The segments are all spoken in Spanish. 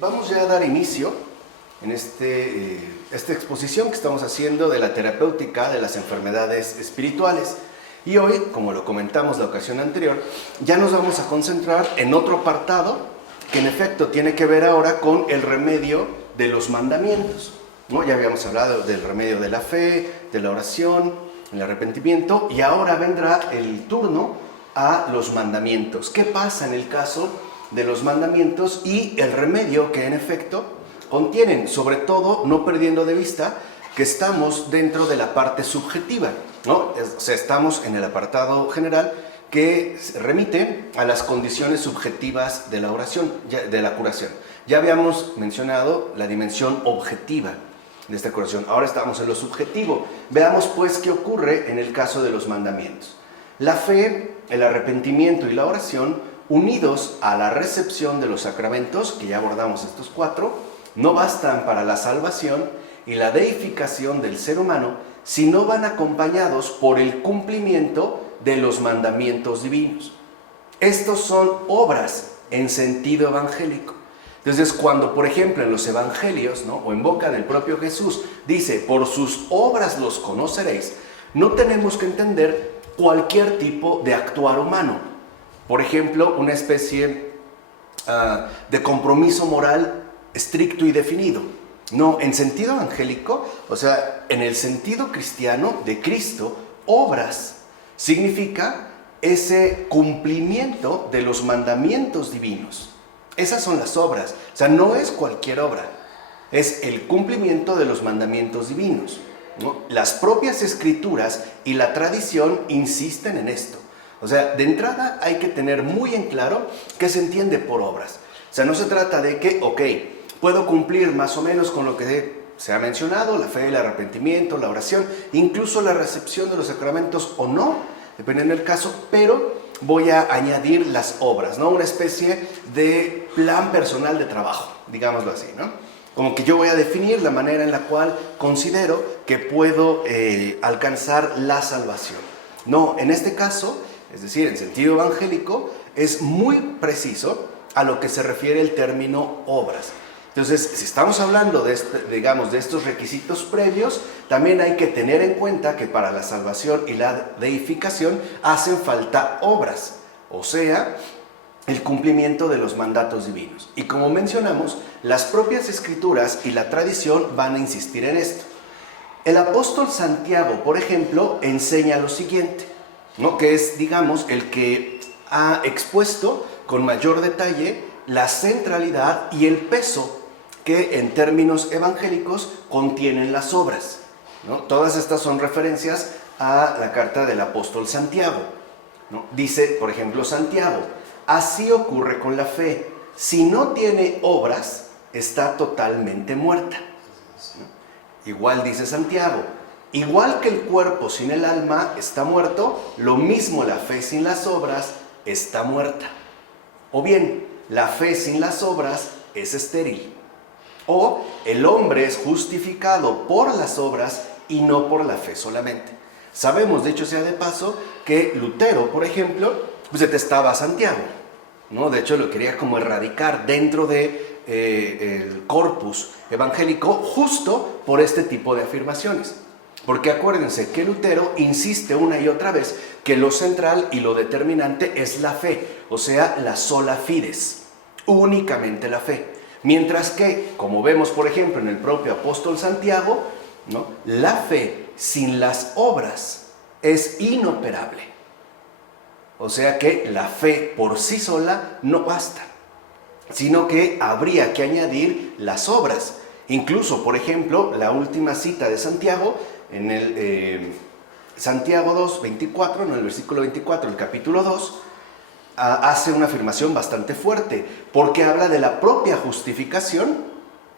Vamos ya a dar inicio en esta exposición que estamos haciendo de la terapéutica de las enfermedades espirituales. Y hoy, como lo comentamos la ocasión anterior, ya nos vamos a concentrar en otro apartado que en efecto tiene que ver ahora con el remedio de los mandamientos, ¿no? Ya habíamos hablado del remedio de la fe, de la oración, el arrepentimiento, y ahora vendrá el turno a los mandamientos. ¿Qué pasa en el caso de los mandamientos y el remedio que en efecto contienen? Sobre todo, no perdiendo de vista que estamos dentro de la parte subjetiva, ¿no? O sea, estamos en el apartado general que remite a las condiciones subjetivas de la oración, de la curación. Ya habíamos mencionado la dimensión objetiva de esta curación. Ahora estamos en lo subjetivo. Veamos pues qué ocurre en el caso de los mandamientos. La fe, el arrepentimiento y la oración, unidos a la recepción de los sacramentos, que ya abordamos estos cuatro, no bastan para la salvación y la deificación del ser humano, sino van acompañados por el cumplimiento de los mandamientos divinos. Estos son obras en sentido evangélico. Entonces, cuando, por ejemplo, en los evangelios, ¿no?, o en boca del propio Jesús, dice, por sus obras los conoceréis, no tenemos que entender cualquier tipo de actuar humano. Por ejemplo, una especie de compromiso moral estricto y definido. No, en sentido evangélico, o sea, en el sentido cristiano de Cristo, obras significa ese cumplimiento de los mandamientos divinos. Esas son las obras, o sea, no es cualquier obra, es el cumplimiento de los mandamientos divinos, ¿no? Las propias escrituras y la tradición insisten en esto. O sea, de entrada hay que tener muy en claro qué se entiende por obras. O sea, no se trata de que, ok, puedo cumplir más o menos con lo que se ha mencionado, la fe, el arrepentimiento, la oración, incluso la recepción de los sacramentos o no, dependiendo del caso, pero voy a añadir las obras, ¿no? Una especie de plan personal de trabajo, digámoslo así, ¿no? Como que yo voy a definir la manera en la cual considero que puedo alcanzar la salvación. No, en este caso, es decir, en sentido evangélico, es muy preciso a lo que se refiere el término obras. Entonces, si estamos hablando de estos requisitos previos, también hay que tener en cuenta que para la salvación y la deificación hacen falta obras, o sea, el cumplimiento de los mandatos divinos. Y como mencionamos, las propias escrituras y la tradición van a insistir en esto. El apóstol Santiago, por ejemplo, enseña lo siguiente, ¿no?, que es, digamos, el que ha expuesto con mayor detalle la centralidad y el peso que en términos evangélicos contienen las obras, ¿no? Todas estas son referencias a la carta del apóstol Santiago, ¿no? Dice, por ejemplo, Santiago, así ocurre con la fe, si no tiene obras, está totalmente muerta, ¿no? Igual dice Santiago, igual que el cuerpo sin el alma está muerto, lo mismo la fe sin las obras está muerta. O bien, la fe sin las obras es estéril. O el hombre es justificado por las obras y no por la fe solamente. Sabemos, de hecho sea de paso, que Lutero, por ejemplo, pues detestaba a Santiago, ¿no? De hecho lo quería como erradicar dentro de el corpus evangélico justo por este tipo de afirmaciones. Porque acuérdense que Lutero insiste una y otra vez que lo central y lo determinante es la fe, o sea, la sola fides, únicamente la fe. Mientras que, como vemos por ejemplo en el propio apóstol Santiago, ¿no?, la fe sin las obras es inoperable. O sea que la fe por sí sola no basta, sino que habría que añadir las obras. Incluso, por ejemplo, la última cita de Santiago, en el Santiago 2, 24, en el versículo 24, el capítulo 2, hace una afirmación bastante fuerte, porque habla de la propia justificación,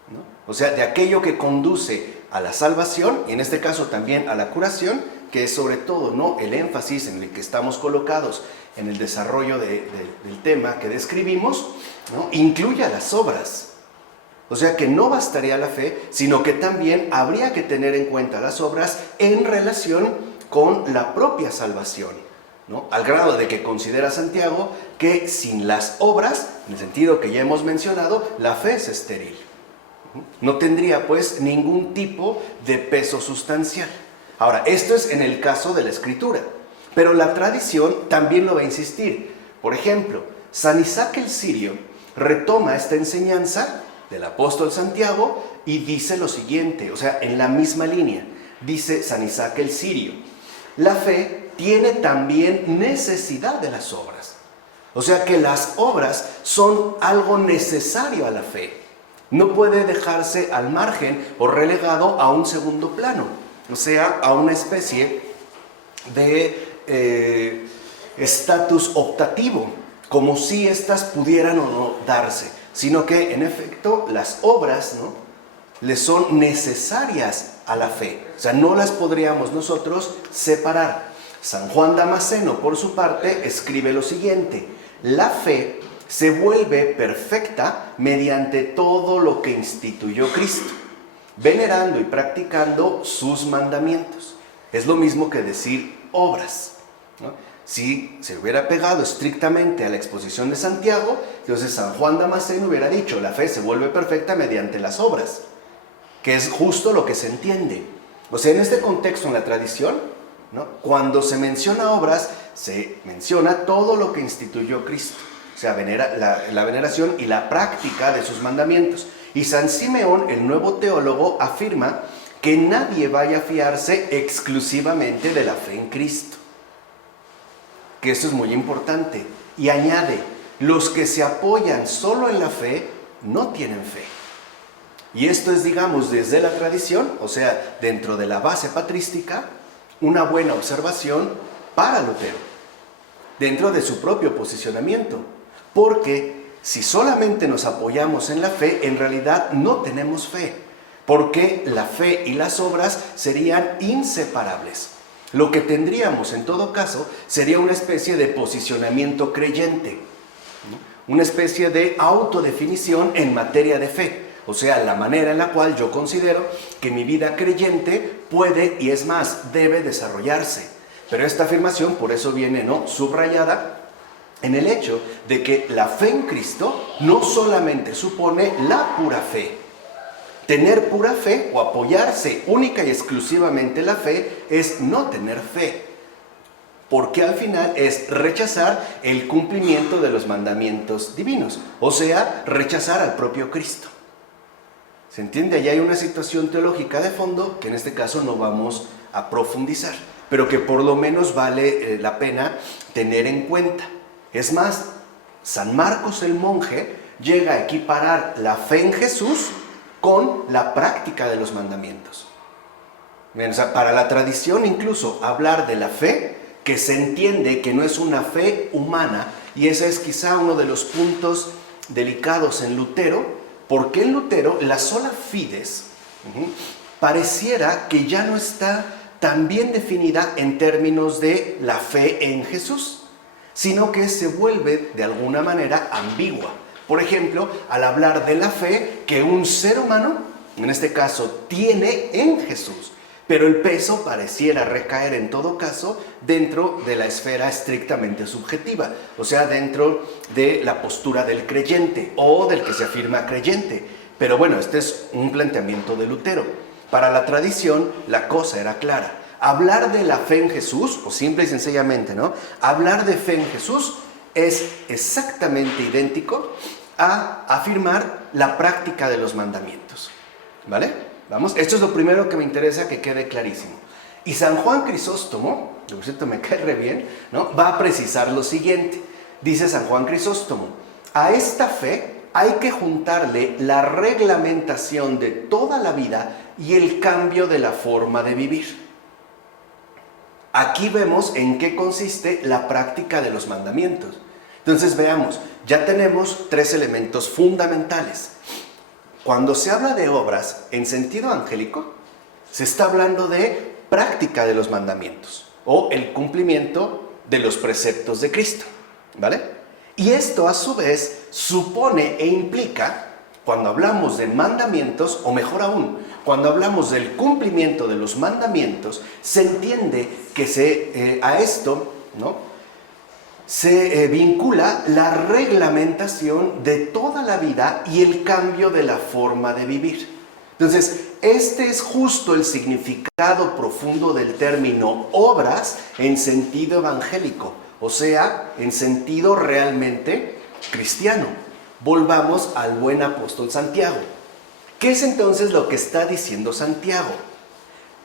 ¿no? O sea, de aquello que conduce a la salvación, y en este caso también a la curación, que es sobre todo, ¿no?, el énfasis en el que estamos colocados en el desarrollo del tema que describimos, ¿no?, incluye a las obras. O sea que no bastaría la fe, sino que también habría que tener en cuenta las obras en relación con la propia salvación, ¿no? Al grado de que considera Santiago que sin las obras, en el sentido que ya hemos mencionado, la fe es estéril. No tendría pues ningún tipo de peso sustancial. Ahora, esto es en el caso de la Escritura, pero la tradición también lo va a insistir. Por ejemplo, San Isaac el Sirio retoma esta enseñanza del apóstol Santiago y dice lo siguiente, o sea, en la misma línea, dice San Isaac el Sirio: la fe tiene también necesidad de las obras. O sea que las obras son algo necesario a la fe. No puede dejarse al margen o relegado a un segundo plano, o sea, a una especie de estatus optativo, como si éstas pudieran o no darse, sino que en efecto las obras, ¿no?, le son necesarias a la fe. O sea, no las podríamos nosotros separar. San Juan Damasceno, por su parte, escribe lo siguiente: la fe se vuelve perfecta mediante todo lo que instituyó Cristo, venerando y practicando sus mandamientos. Es lo mismo que decir obras, ¿no? Si se hubiera pegado estrictamente a la exposición de Santiago, entonces San Juan Damasceno hubiera dicho: la fe se vuelve perfecta mediante las obras, que es justo lo que se entiende. O sea, en este contexto, en la tradición, ¿no?, cuando se menciona obras, se menciona todo lo que instituyó Cristo. O sea, la veneración y la práctica de sus mandamientos. Y San Simeón, el nuevo teólogo, afirma que nadie vaya a fiarse exclusivamente de la fe en Cristo. Que eso es muy importante. Y añade: los que se apoyan solo en la fe no tienen fe. Y esto es, digamos, desde la tradición, o sea, dentro de la base patrística, una buena observación para Lutero, dentro de su propio posicionamiento. Porque si solamente nos apoyamos en la fe, en realidad no tenemos fe, porque la fe y las obras serían inseparables. Lo que tendríamos en todo caso sería una especie de posicionamiento creyente, ¿no?, una especie de autodefinición en materia de fe, o sea, la manera en la cual yo considero que mi vida creyente puede, y es más, debe desarrollarse. Pero esta afirmación por eso viene, ¿no?, subrayada en el hecho de que la fe en Cristo no solamente supone la pura fe. Tener pura fe o apoyarse única y exclusivamente en la fe es no tener fe, porque al final es rechazar el cumplimiento de los mandamientos divinos, o sea, rechazar al propio Cristo. ¿Se entiende? Allá hay una situación teológica de fondo que en este caso no vamos a profundizar, pero que por lo menos vale la pena tener en cuenta. Es más, San Marcos el monje llega a equiparar la fe en Jesús con la práctica de los mandamientos. Bien, o sea, para la tradición incluso hablar de la fe, que se entiende que no es una fe humana, y ese es quizá uno de los puntos delicados en Lutero, porque en Lutero la sola fides pareciera que ya no está tan bien definida en términos de la fe en Jesús, sino que se vuelve de alguna manera ambigua. Por ejemplo, al hablar de la fe que un ser humano, en este caso, tiene en Jesús, pero el peso pareciera recaer en todo caso dentro de la esfera estrictamente subjetiva, o sea, dentro de la postura del creyente o del que se afirma creyente. Pero bueno, este es un planteamiento de Lutero. Para la tradición, la cosa era clara. Hablar de la fe en Jesús, o simple y sencillamente, ¿no?, hablar de fe en Jesús es exactamente idéntico a afirmar la práctica de los mandamientos. ¿Vale? Vamos, esto es lo primero que me interesa que quede clarísimo. Y San Juan Crisóstomo, que por cierto me cae re bien, ¿no?, va a precisar lo siguiente. Dice San Juan Crisóstomo: a esta fe hay que juntarle la reglamentación de toda la vida y el cambio de la forma de vivir. Aquí vemos en qué consiste la práctica de los mandamientos. Entonces veamos, ya tenemos tres elementos fundamentales. Cuando se habla de obras en sentido angélico, se está hablando de práctica de los mandamientos o el cumplimiento de los preceptos de Cristo, ¿vale? Y esto a su vez supone e implica, cuando hablamos de mandamientos, o mejor aún, cuando hablamos del cumplimiento de los mandamientos, se entiende que a esto, ¿no?, se vincula la reglamentación de toda la vida y el cambio de la forma de vivir. Entonces, este es justo el significado profundo del término obras en sentido evangélico, o sea, en sentido realmente cristiano. Volvamos al buen apóstol Santiago. ¿Qué es entonces lo que está diciendo Santiago?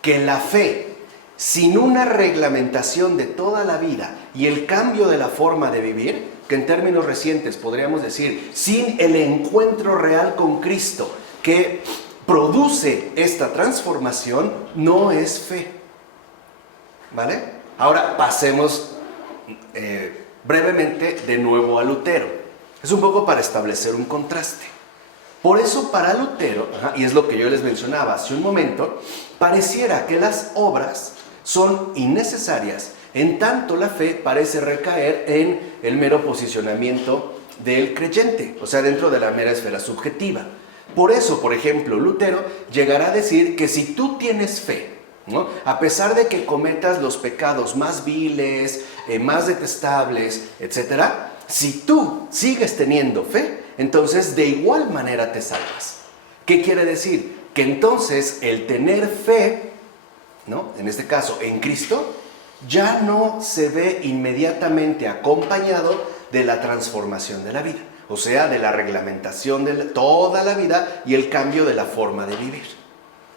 Que la fe, sin una reglamentación de toda la vida y el cambio de la forma de vivir, que en términos recientes podríamos decir, sin el encuentro real con Cristo que produce esta transformación, no es fe. ¿Vale? Ahora pasemos brevemente de nuevo a Lutero. Es un poco para establecer un contraste. Por eso para Lutero, y es lo que yo les mencionaba hace un momento, pareciera que las obras son innecesarias, en tanto la fe parece recaer en el mero posicionamiento del creyente, o sea, dentro de la mera esfera subjetiva. Por eso, por ejemplo, Lutero llegará a decir que si tú tienes fe, ¿no?, a pesar de que cometas los pecados más viles, más detestables, etc., si tú sigues teniendo fe, entonces de igual manera te salvas. ¿Qué quiere decir? Que entonces el tener fe, ¿no?, en este caso en Cristo, ya no se ve inmediatamente acompañado de la transformación de la vida, o sea, de la reglamentación de toda la vida y el cambio de la forma de vivir.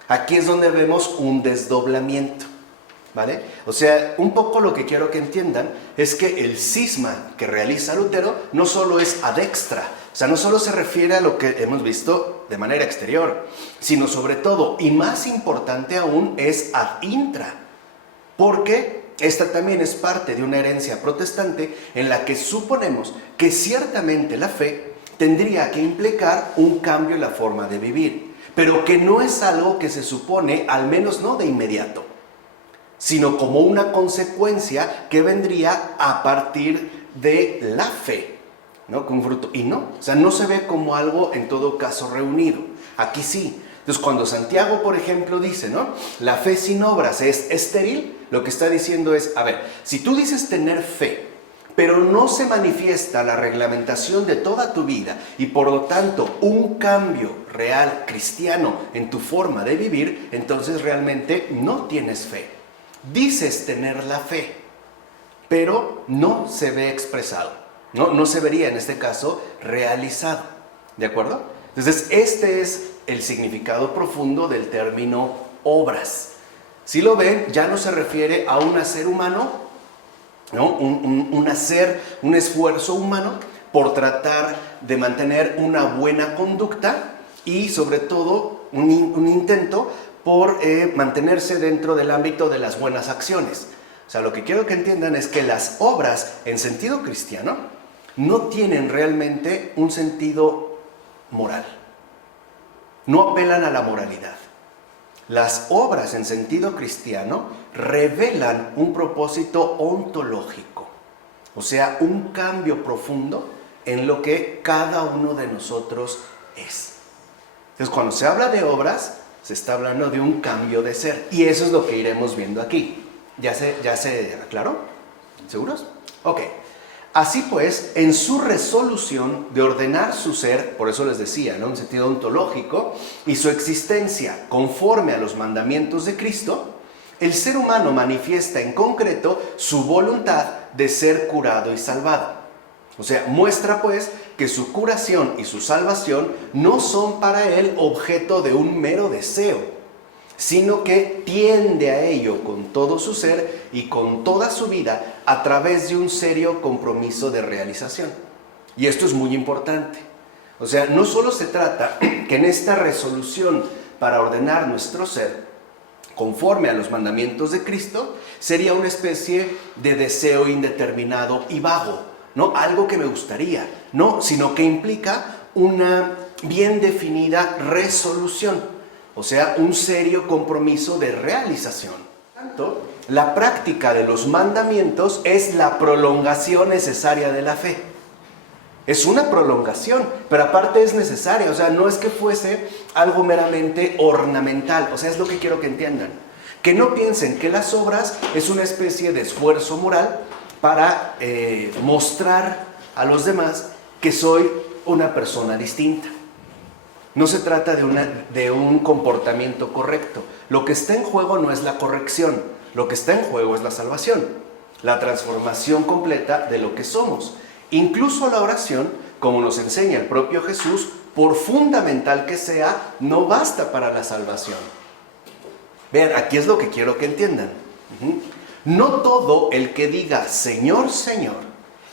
Aquí es donde vemos un desdoblamiento, ¿vale? O sea, un poco lo que quiero que entiendan es que el cisma que realiza Lutero no solo es ad extra, o sea, no solo se refiere a lo que hemos visto de manera exterior, sino sobre todo, y más importante aún, es ad intra, porque esta también es parte de una herencia protestante en la que suponemos que ciertamente la fe tendría que implicar un cambio en la forma de vivir, pero que no es algo que se supone, al menos no de inmediato, sino como una consecuencia que vendría a partir de la fe, ¿no?, con fruto. Y no, o sea, no se ve como algo en todo caso reunido. Aquí sí. Entonces, cuando Santiago, por ejemplo, dice, ¿no?, la fe sin obras es estéril, lo que está diciendo es, a ver, si tú dices tener fe, pero no se manifiesta la reglamentación de toda tu vida y por lo tanto un cambio real cristiano en tu forma de vivir, entonces realmente no tienes fe. Dices tener la fe, pero no se ve expresado, no se vería en este caso realizado, ¿de acuerdo? Entonces este es el significado profundo del término obras. Si lo ven, ya no se refiere a un hacer humano, ¿no?, un hacer, un esfuerzo humano por tratar de mantener una buena conducta y sobre todo un intento por mantenerse dentro del ámbito de las buenas acciones. O sea, lo que quiero que entiendan es que las obras en sentido cristiano no tienen realmente un sentido moral. No apelan a la moralidad. Las obras en sentido cristiano revelan un propósito ontológico, o sea, un cambio profundo en lo que cada uno de nosotros es. Entonces, cuando se habla de obras, se está hablando de un cambio de ser, y eso es lo que iremos viendo aquí. ¿Ya se aclaró? ¿Seguros? Ok. Así pues, en su resolución de ordenar su ser, por eso les decía, ¿no?, en sentido ontológico, y su existencia conforme a los mandamientos de Cristo, el ser humano manifiesta en concreto su voluntad de ser curado y salvado. O sea, muestra pues que su curación y su salvación no son para él objeto de un mero deseo, sino que tiende a ello con todo su ser y con toda su vida a través de un serio compromiso de realización. Y esto es muy importante. O sea, no solo se trata que en esta resolución para ordenar nuestro ser conforme a los mandamientos de Cristo, sería una especie de deseo indeterminado y vago, ¿no?, algo que me gustaría, no, sino que implica una bien definida resolución. O sea, un serio compromiso de realización. Por tanto, la práctica de los mandamientos es la prolongación necesaria de la fe. Es una prolongación, pero aparte es necesaria. O sea, no es que fuese algo meramente ornamental. O sea, es lo que quiero que entiendan. Que no piensen que las obras es una especie de esfuerzo moral para mostrar a los demás que soy una persona distinta. No se trata de un comportamiento correcto. Lo que está en juego no es la corrección, lo que está en juego es la salvación, la transformación completa de lo que somos. Incluso la oración, como nos enseña el propio Jesús, por fundamental que sea, no basta para la salvación. Vean, aquí es lo que quiero que entiendan. No todo el que diga Señor, Señor,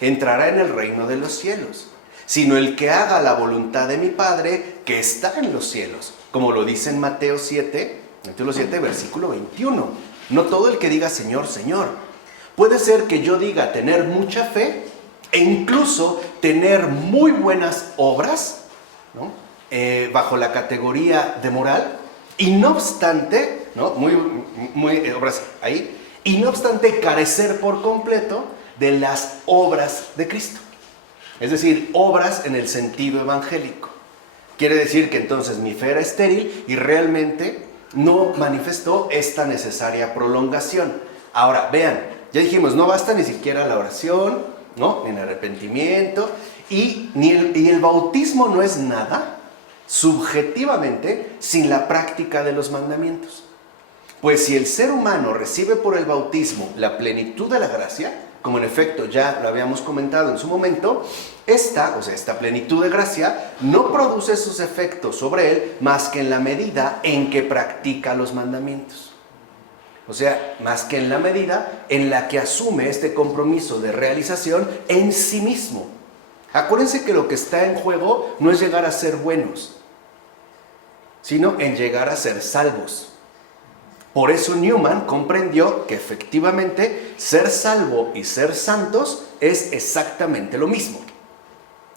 entrará en el reino de los cielos, sino el que haga la voluntad de mi Padre que está en los cielos, como lo dice en Mateo 7, capítulo 7, versículo 21. No todo el que diga Señor, Señor. Puede ser que yo diga tener mucha fe e incluso tener muy buenas obras, ¿no? Bajo la categoría de moral, y no obstante, ¿no? muy obras ahí, y no obstante carecer por completo de las obras de Cristo. Es decir, obras en el sentido evangélico. Quiere decir que entonces mi fe era estéril y realmente no manifestó esta necesaria prolongación. Ahora, vean, ya dijimos, no basta ni siquiera la oración, ¿no? Ni el arrepentimiento, y el bautismo no es nada, subjetivamente, sin la práctica de los mandamientos. Pues si el ser humano recibe por el bautismo la plenitud de la gracia, como en efecto ya lo habíamos comentado en su momento, esta plenitud de gracia no produce sus efectos sobre él más que en la medida en que practica los mandamientos. O sea, más que en la medida en la que asume este compromiso de realización en sí mismo. Acuérdense que lo que está en juego no es llegar a ser buenos, sino en llegar a ser salvos. Por eso Newman comprendió que efectivamente ser salvo y ser santos es exactamente lo mismo.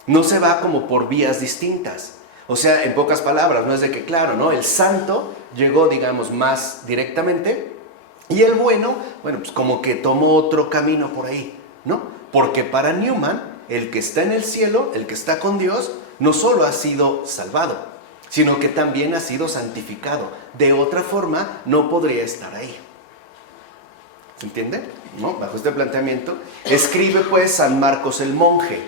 No se va como por vías distintas. O sea, en pocas palabras, no es de que, claro, ¿no? El santo llegó, digamos, más directamente y el bueno, pues como que tomó otro camino por ahí, ¿no? Porque para Newman, el que está en el cielo, el que está con Dios, no solo ha sido salvado, sino que también ha sido santificado. De otra forma, no podría estar ahí. ¿Se entiende? ¿No? Bajo este planteamiento, escribe pues San Marcos el monje: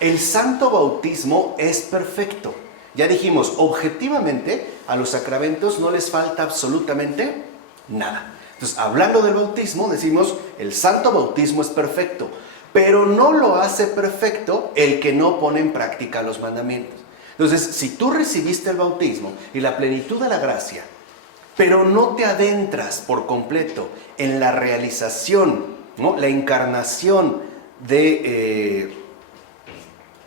el santo bautismo es perfecto. Ya dijimos, objetivamente, a los sacramentos no les falta absolutamente nada. Entonces, hablando del bautismo, decimos, el santo bautismo es perfecto, pero no lo hace perfecto el que no pone en práctica los mandamientos. Entonces, si tú recibiste el bautismo y la plenitud de la gracia, pero no te adentras por completo en la realización, ¿no? La encarnación de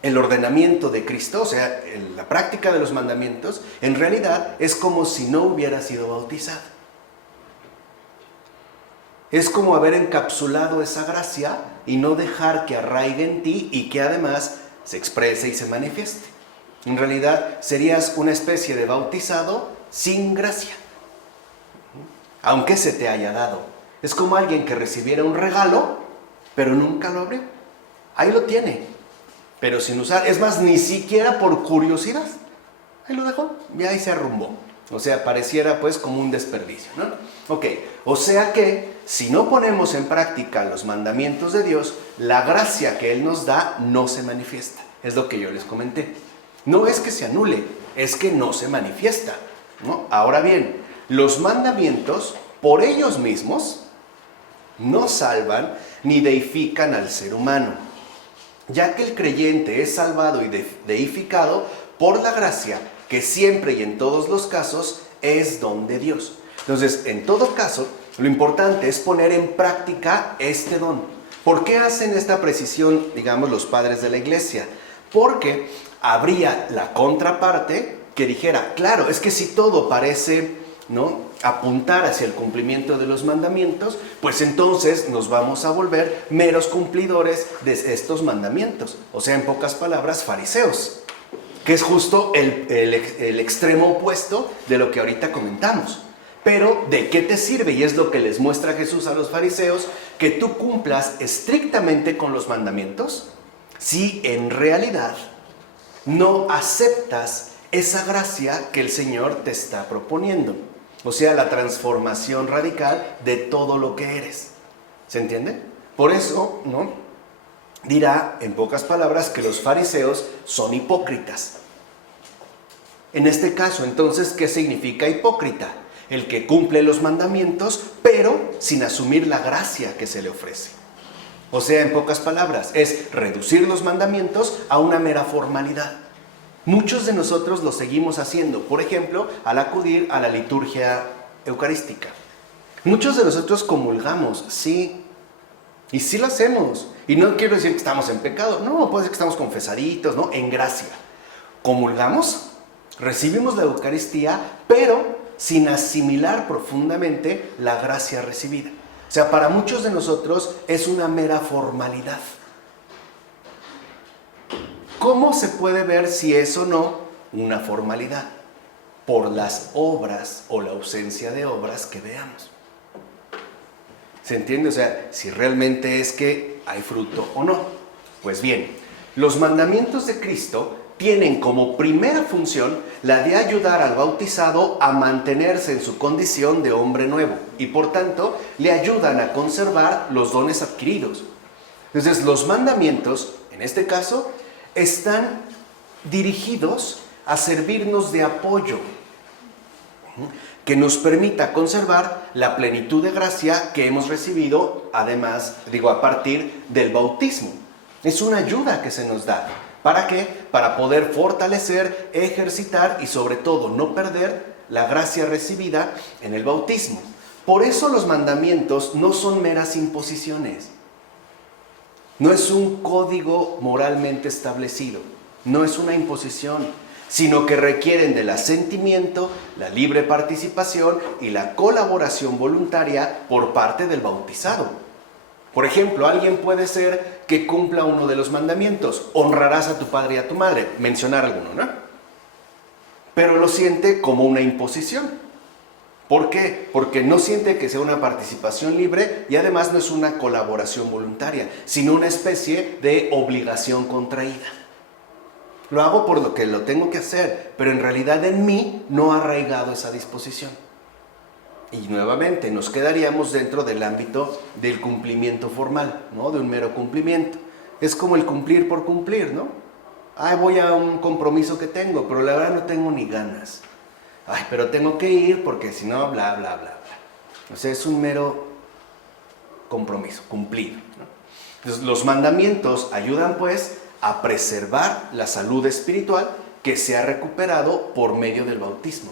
el ordenamiento de Cristo, o sea, la práctica de los mandamientos, en realidad es como si no hubiera sido bautizado. Es como haber encapsulado esa gracia y no dejar que arraigue en ti y que además se exprese y se manifieste. En realidad serías una especie de bautizado sin gracia, aunque se te haya dado. Es como alguien que recibiera un regalo, pero nunca lo abrió. Ahí lo tiene, pero sin usar. Es más, ni siquiera por curiosidad. Ahí lo dejó y ahí se arrumbó. O sea, pareciera pues como un desperdicio, ¿no? Ok, o sea que si no ponemos en práctica los mandamientos de Dios, la gracia que Él nos da no se manifiesta. Es lo que yo les comenté. No es que se anule, es que no se manifiesta, ¿no? Ahora bien, los mandamientos por ellos mismos no salvan ni deifican al ser humano, ya que el creyente es salvado y deificado por la gracia que siempre y en todos los casos es don de Dios. Entonces, en todo caso, lo importante es poner en práctica este don. ¿Por qué hacen esta precisión, digamos, los padres de la iglesia? Porque habría la contraparte que dijera, claro, es que si todo parece, ¿no?, apuntar hacia el cumplimiento de los mandamientos, pues entonces nos vamos a volver meros cumplidores de estos mandamientos. O sea, en pocas palabras, fariseos, que es justo el extremo opuesto de lo que ahorita comentamos. Pero, ¿de qué te sirve? Y es lo que les muestra Jesús a los fariseos, que tú cumplas estrictamente con los mandamientos, si en realidad no aceptas esa gracia que el Señor te está proponiendo. O sea, la transformación radical de todo lo que eres. ¿Se entiende? Por eso, ¿no?, dirá en pocas palabras que los fariseos son hipócritas. En este caso, entonces, ¿qué significa hipócrita? El que cumple los mandamientos, pero sin asumir la gracia que se le ofrece. O sea, en pocas palabras, es reducir los mandamientos a una mera formalidad. Muchos de nosotros lo seguimos haciendo, por ejemplo, al acudir a la liturgia eucarística. Muchos de nosotros comulgamos, sí, y sí lo hacemos. Y no quiero decir que estamos en pecado, no, puede ser que estamos confesaditos, ¿no?, en gracia. Comulgamos, recibimos la Eucaristía, pero sin asimilar profundamente la gracia recibida. O sea, para muchos de nosotros es una mera formalidad. ¿Cómo se puede ver si es o no una formalidad? Por las obras o la ausencia de obras que veamos. ¿Se entiende? O sea, si realmente es que hay fruto o no. Pues bien, los mandamientos de Cristo tienen como primera función la de ayudar al bautizado a mantenerse en su condición de hombre nuevo y por tanto le ayudan a conservar los dones adquiridos. Entonces los mandamientos, en este caso, están dirigidos a servirnos de apoyo que nos permita conservar la plenitud de gracia que hemos recibido, además, a partir del bautismo. Es una ayuda que se nos da. ¿Para qué? Para poder fortalecer, ejercitar y sobre todo no perder la gracia recibida en el bautismo. Por eso los mandamientos no son meras imposiciones. No es un código moralmente establecido, no es una imposición, sino que requieren del asentimiento, la libre participación y la colaboración voluntaria por parte del bautizado. Por ejemplo, alguien puede ser que cumpla uno de los mandamientos, honrarás a tu padre y a tu madre, mencionar alguno, ¿no? Pero lo siente como una imposición. ¿Por qué? Porque no siente que sea una participación libre y además no es una colaboración voluntaria, sino una especie de obligación contraída. Lo hago por lo que lo tengo que hacer, pero en realidad en mí no ha arraigado esa disposición. Y nuevamente nos quedaríamos dentro del ámbito del cumplimiento formal, ¿no?, de un mero cumplimiento. Es como el cumplir por cumplir, ¿no? Ay, voy a un compromiso que tengo, pero la verdad no tengo ni ganas. Ay, pero tengo que ir porque si no, bla, bla, bla, bla. O sea, es un mero compromiso, cumplido, ¿no? Entonces, los mandamientos ayudan, pues, a preservar la salud espiritual que se ha recuperado por medio del bautismo.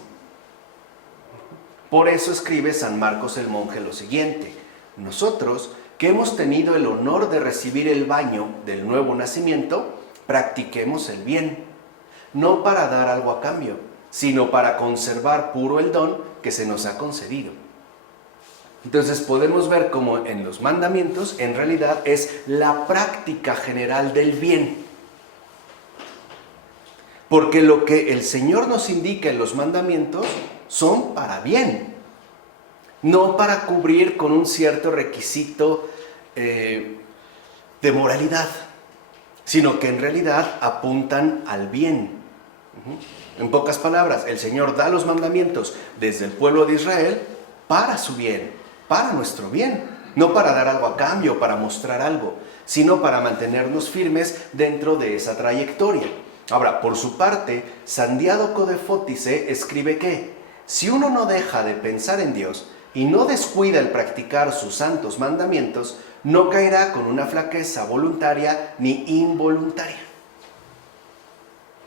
Por eso escribe San Marcos el monje lo siguiente: nosotros, que hemos tenido el honor de recibir el baño del nuevo nacimiento, practiquemos el bien, no para dar algo a cambio, sino para conservar puro el don que se nos ha concedido. Entonces podemos ver cómo en los mandamientos en realidad es la práctica general del bien. Porque lo que el Señor nos indica en los mandamientos son para bien, no para cubrir con un cierto requisito de moralidad, sino que en realidad apuntan al bien. En pocas palabras, el Señor da los mandamientos desde el pueblo de Israel para su bien, para nuestro bien, no para dar algo a cambio, para mostrar algo, sino para mantenernos firmes dentro de esa trayectoria. Ahora, por su parte, San Diádoco de Fótice escribe que si uno no deja de pensar en Dios y no descuida el practicar sus santos mandamientos, no caerá con una flaqueza voluntaria ni involuntaria.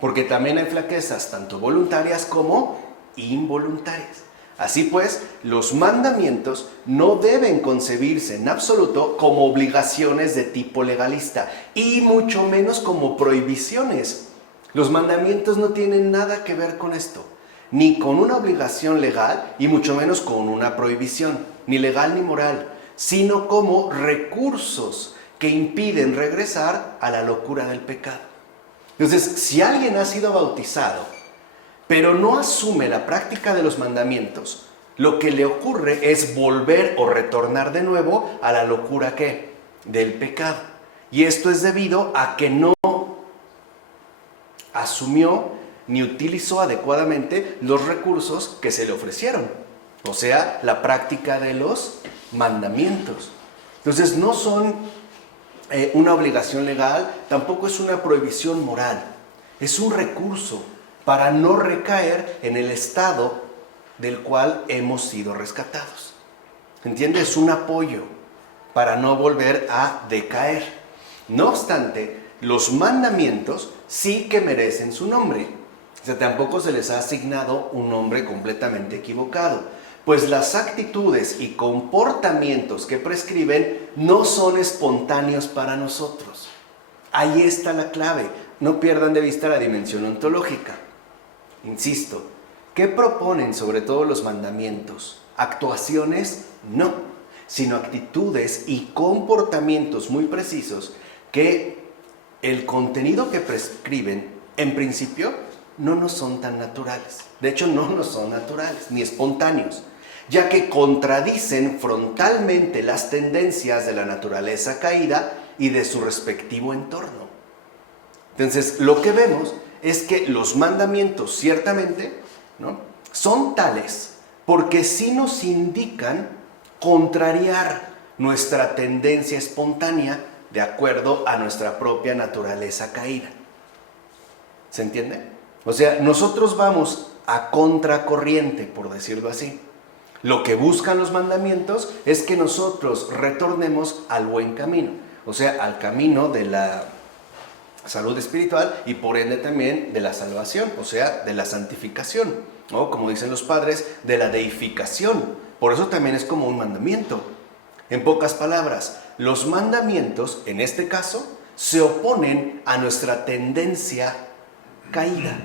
Porque también hay flaquezas tanto voluntarias como involuntarias. Así pues, los mandamientos no deben concebirse en absoluto como obligaciones de tipo legalista y mucho menos como prohibiciones. Los mandamientos no tienen nada que ver con esto, ni con una obligación legal y mucho menos con una prohibición, ni legal ni moral, sino como recursos que impiden regresar a la locura del pecado. Entonces, si alguien ha sido bautizado, pero no asume la práctica de los mandamientos, lo que le ocurre es volver o retornar de nuevo a la locura ¿qué? Del pecado. Y esto es debido a que no asumió ni utilizó adecuadamente los recursos que se le ofrecieron, o sea, la práctica de los mandamientos. Entonces no son una obligación legal, tampoco es una prohibición moral. Es un recurso para no recaer en el estado del cual hemos sido rescatados. ¿Entiendes? Es un apoyo para no volver a decaer. No obstante, los mandamientos sí que merecen su nombre. O sea, tampoco se les ha asignado un nombre completamente equivocado, pues las actitudes y comportamientos que prescriben no son espontáneos para nosotros. Ahí está la clave. No pierdan de vista la dimensión ontológica. Insisto, ¿qué proponen sobre todo los mandamientos? Actuaciones, no, sino actitudes y comportamientos muy precisos que el contenido que prescriben, en principio, no nos son tan naturales. De hecho, no nos son naturales, ni espontáneos, ya que contradicen frontalmente las tendencias de la naturaleza caída y de su respectivo entorno. Entonces, lo que vemos es que los mandamientos, ciertamente, ¿no?, son tales porque sí nos indican contrariar nuestra tendencia espontánea de acuerdo a nuestra propia naturaleza caída. ¿Se entiende? O sea, nosotros vamos a contracorriente, por decirlo así. Lo que buscan los mandamientos es que nosotros retornemos al buen camino, o sea, al camino de la salud espiritual y por ende también de la salvación, o sea, de la santificación, ¿no? Como dicen los padres, de la deificación. Por eso también es como un mandamiento. En pocas palabras, los mandamientos, en este caso, se oponen a nuestra tendencia caída.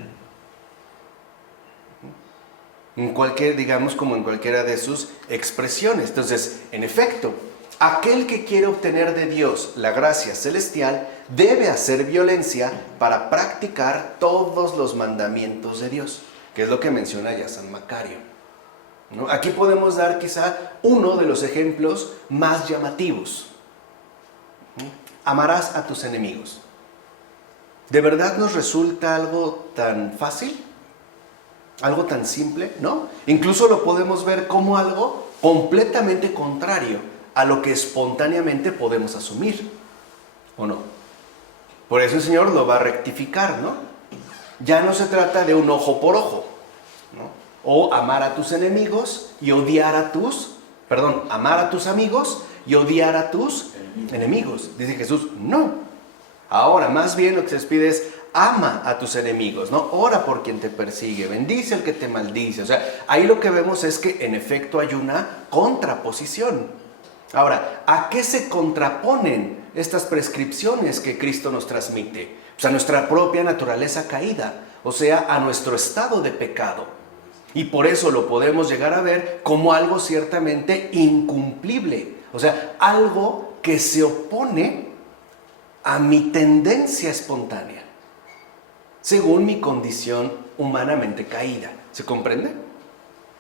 En cualquier, digamos, como en cualquiera de sus expresiones. Entonces, en efecto, aquel que quiere obtener de Dios la gracia celestial debe hacer violencia para practicar todos los mandamientos de Dios, que es lo que menciona ya San Macario, ¿no? Aquí podemos dar quizá uno de los ejemplos más llamativos. Amarás a tus enemigos. ¿De verdad nos resulta algo tan fácil? ¿Algo tan simple? ¿No? Incluso lo podemos ver como algo completamente contrario a lo que espontáneamente podemos asumir, ¿o no? Por eso el Señor lo va a rectificar, ¿no? Ya no se trata de un ojo por ojo, ¿no? O amar a tus enemigos y odiar a tus, amar a tus amigos y odiar a tus enemigos. Dice Jesús, no. Ahora, más bien lo que se les pide es ama a tus enemigos, ¿no? Ora por quien te persigue, bendice al que te maldice. O sea, ahí lo que vemos es que en efecto hay una contraposición. Ahora, ¿a qué se contraponen estas prescripciones que Cristo nos transmite? Pues a nuestra propia naturaleza caída, o sea, a nuestro estado de pecado. Y por eso lo podemos llegar a ver como algo ciertamente incumplible, o sea, algo que se opone a mi tendencia espontánea, según mi condición humanamente caída. ¿Se comprende?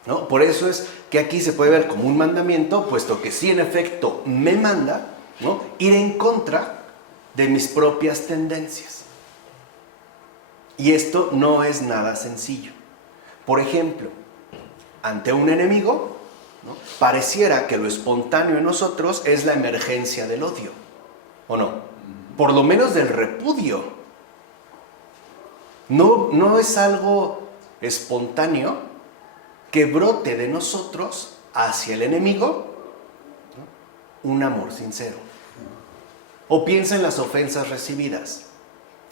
¿No? Por eso es que aquí se puede ver como un mandamiento, puesto que sí, en efecto, me manda, ¿no?, ir en contra de mis propias tendencias. Y esto no es nada sencillo. Por ejemplo, ante un enemigo, ¿no?, pareciera que lo espontáneo en nosotros es la emergencia del odio, ¿o no? Por lo menos del repudio. No es algo espontáneo que brote de nosotros hacia el enemigo, ¿no?, un amor sincero. O piensa en las ofensas recibidas.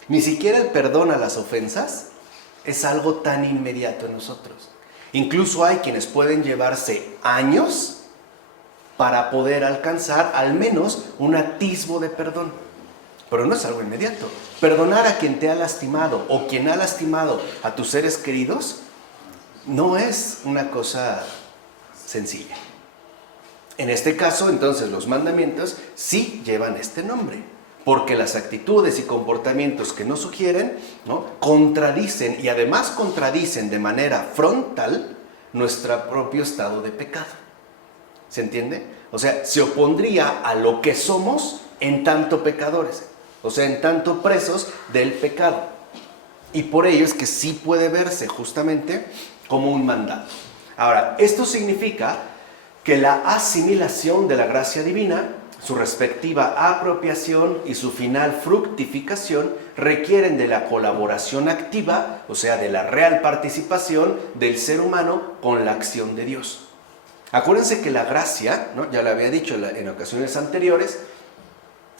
Ni siquiera el perdón a las ofensas es algo tan inmediato en nosotros. Incluso hay quienes pueden llevarse años para poder alcanzar al menos un atisbo de perdón. Pero no es algo inmediato. Perdonar a quien te ha lastimado o quien ha lastimado a tus seres queridos no es una cosa sencilla. En este caso, entonces, los mandamientos sí llevan este nombre, porque las actitudes y comportamientos que nos sugieren, ¿no?, contradicen, y además contradicen de manera frontal nuestro propio estado de pecado. ¿Se entiende? O sea, se opondría a lo que somos en tanto pecadores, o sea, en tanto presos del pecado. Y por ello es que sí puede verse justamente como un mandato. Ahora, esto significa que la asimilación de la gracia divina su respectiva apropiación y su final fructificación requieren de la colaboración activa, o sea, de la real participación del ser humano con la acción de Dios. Acuérdense que la gracia, ¿no?, ya lo había dicho en ocasiones anteriores,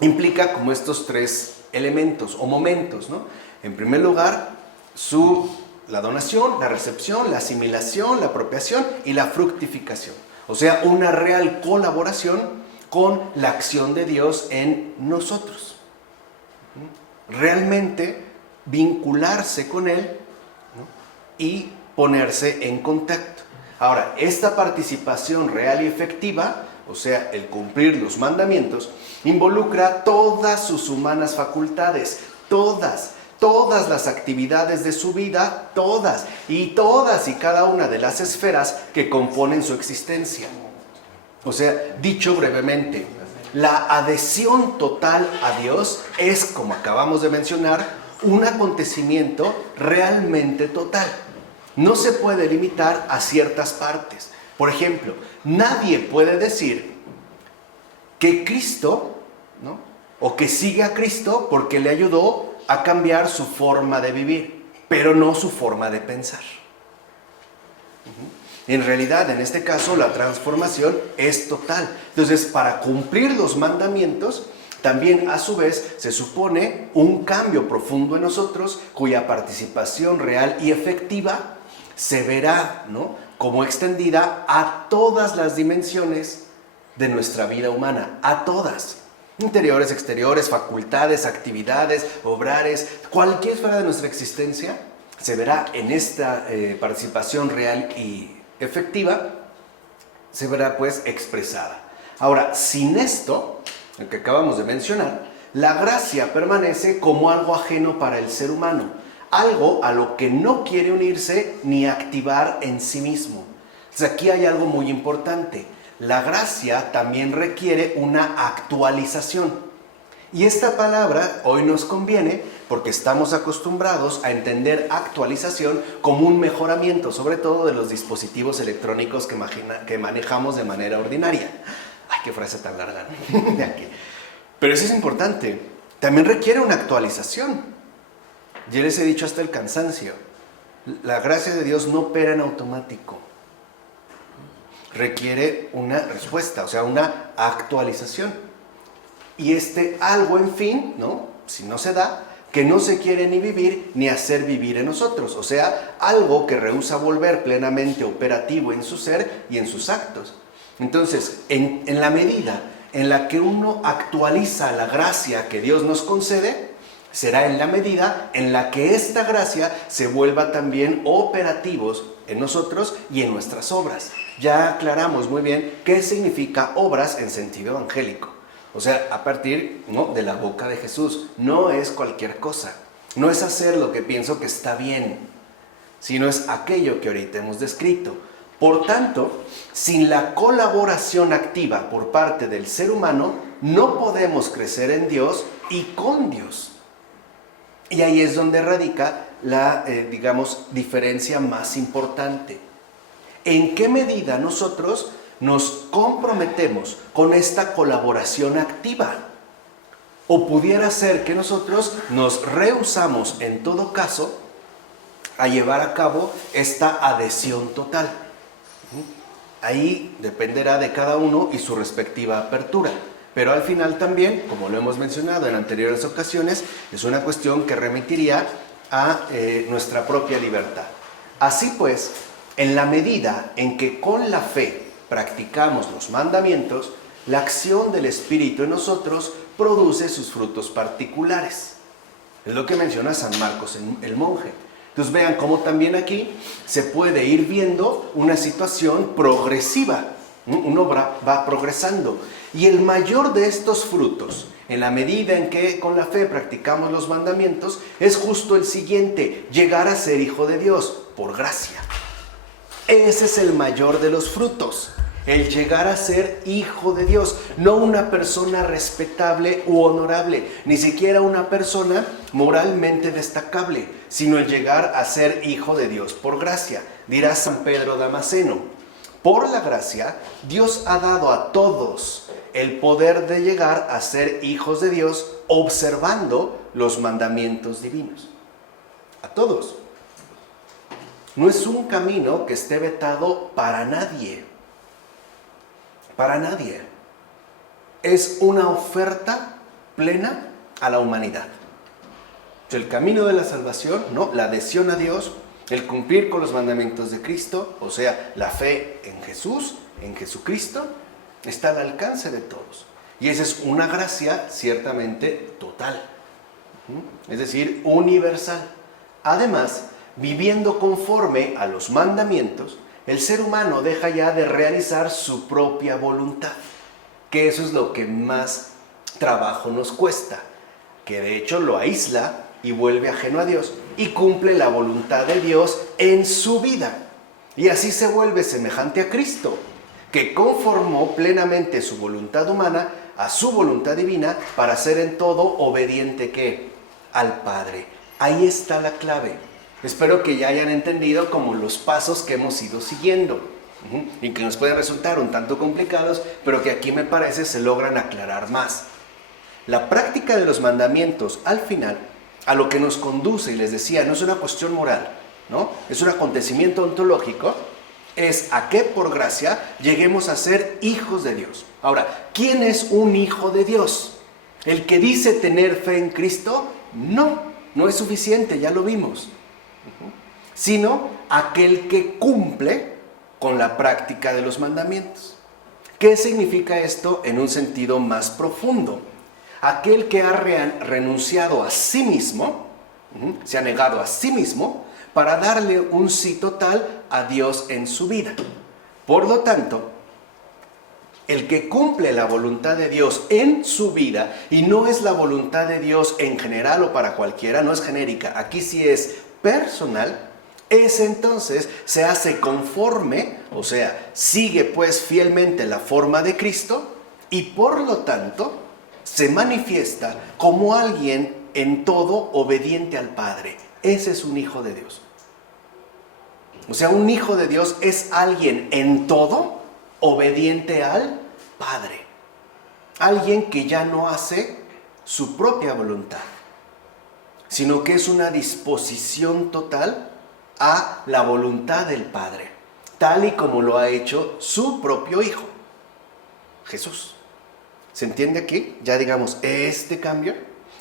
implica como estos tres elementos o momentos, ¿no? En primer lugar, la donación, la recepción, la asimilación, la apropiación y la fructificación. O sea, una real colaboración con la acción de Dios en nosotros. Realmente vincularse con Él, ¿no?, y ponerse en contacto. Ahora, esta participación real y efectiva, o sea, el cumplir los mandamientos, involucra todas sus humanas facultades, todas las actividades de su vida, todas y cada una de las esferas que componen su existencia. O sea, dicho brevemente, la adhesión total a Dios es, como acabamos de mencionar, un acontecimiento realmente total. No se puede limitar a ciertas partes. Por ejemplo, nadie puede decir que Cristo, ¿no?, o que sigue a Cristo porque le ayudó a cambiar su forma de vivir, pero no su forma de pensar. En realidad, en este caso, la transformación es total. Entonces, para cumplir los mandamientos, también a su vez se supone un cambio profundo en nosotros, cuya participación real y efectiva se verá, ¿no?, como extendida a todas las dimensiones de nuestra vida humana, a todas. Interiores, exteriores, facultades, actividades, obrares, cualquier esfera de nuestra existencia se verá en esta participación real y efectiva, se verá pues expresada. Ahora, sin esto, lo que acabamos de mencionar, la gracia permanece como algo ajeno para el ser humano, algo a lo que no quiere unirse ni activar en sí mismo. Entonces, aquí hay algo muy importante. La gracia también requiere una actualización. Y esta palabra hoy nos conviene porque estamos acostumbrados a entender actualización como un mejoramiento, sobre todo de los dispositivos electrónicos que manejamos de manera ordinaria. ¡Ay, qué frase tan larga! Pero eso es importante. También requiere una actualización. Ya les he dicho hasta el cansancio. La gracia de Dios no opera en automático. Requiere una respuesta, o sea, una actualización. Y algo, en fin, ¿no?, si no se da, que no se quiere ni vivir ni hacer vivir en nosotros. O sea, algo que rehúsa volver plenamente operativo en su ser y en sus actos. Entonces, en la medida en la que uno actualiza la gracia que Dios nos concede, será en la medida en la que esta gracia se vuelva también operativos en nosotros y en nuestras obras. Ya aclaramos muy bien qué significa obras en sentido evangélico. O sea, a partir, ¿no?, de la boca de Jesús. No es cualquier cosa. No es hacer lo que pienso que está bien, sino es aquello que ahorita hemos descrito. Por tanto, sin la colaboración activa por parte del ser humano, no podemos crecer en Dios y con Dios. Y ahí es donde radica la, diferencia más importante. ¿En qué medida nosotros nos comprometemos con esta colaboración activa? O pudiera ser que nosotros nos rehusamos, en todo caso, a llevar a cabo esta adhesión total. Ahí dependerá de cada uno y su respectiva apertura. Pero al final también, como lo hemos mencionado en anteriores ocasiones, es una cuestión que remitiría a nuestra propia libertad. Así pues, en la medida en que con la fe practicamos los mandamientos, la acción del Espíritu en nosotros produce sus frutos particulares. Es lo que menciona San Marcos, el monje. Entonces vean cómo también aquí se puede ir viendo una situación progresiva. Uno va progresando. Y el mayor de estos frutos, en la medida en que con la fe practicamos los mandamientos, es justo el siguiente: llegar a ser hijo de Dios por gracia. Ese es el mayor de los frutos, el llegar a ser hijo de Dios, no una persona respetable u honorable, ni siquiera una persona moralmente destacable, sino el llegar a ser hijo de Dios por gracia. Dirá San Pedro Damasceno: por la gracia, Dios ha dado a todos el poder de llegar a ser hijos de Dios observando los mandamientos divinos. A todos. No es un camino que esté vetado para nadie. Para nadie. Es una oferta plena a la humanidad. El camino de la salvación, ¿no? La adhesión a Dios, el cumplir con los mandamientos de Cristo, o sea, la fe en Jesús, en Jesucristo, está al alcance de todos. Y esa es una gracia ciertamente total, es decir, universal. Además, viviendo conforme a los mandamientos, el ser humano deja ya de realizar su propia voluntad, que eso es lo que más trabajo nos cuesta, que de hecho lo aísla y vuelve ajeno a Dios y cumple la voluntad de Dios en su vida. Y así se vuelve semejante a Cristo, que conformó plenamente su voluntad humana a su voluntad divina para ser en todo obediente ¿qué? Al Padre. Ahí está la clave. Espero que ya hayan entendido como los pasos que hemos ido siguiendo y que nos pueden resultar un tanto complicados, pero que aquí me parece se logran aclarar más. La práctica de los mandamientos al final a lo que nos conduce, y les decía, no es una cuestión moral, ¿no? Es un acontecimiento ontológico, es a que por gracia lleguemos a ser hijos de Dios. Ahora, ¿quién es un hijo de Dios? ¿El que dice tener fe en Cristo? No es suficiente, ya lo vimos. Sino aquel que cumple con la práctica de los mandamientos. ¿Qué significa esto en un sentido más profundo? Aquel que ha renunciado a sí mismo, se ha negado a sí mismo, para darle un sí total a Dios en su vida. Por lo tanto, el que cumple la voluntad de Dios en su vida, y no es la voluntad de Dios en general o para cualquiera, no es genérica, aquí sí es personal, ese entonces se hace conforme, o sea, sigue pues fielmente la forma de Cristo, y por lo tanto se manifiesta como alguien en todo obediente al Padre. Ese es un hijo de Dios. O sea, un hijo de Dios es alguien en todo obediente al Padre. Alguien que ya no hace su propia voluntad, sino que es una disposición total a la voluntad del Padre, tal y como lo ha hecho su propio Hijo, Jesús. ¿Se entiende aquí? Ya digamos, este cambio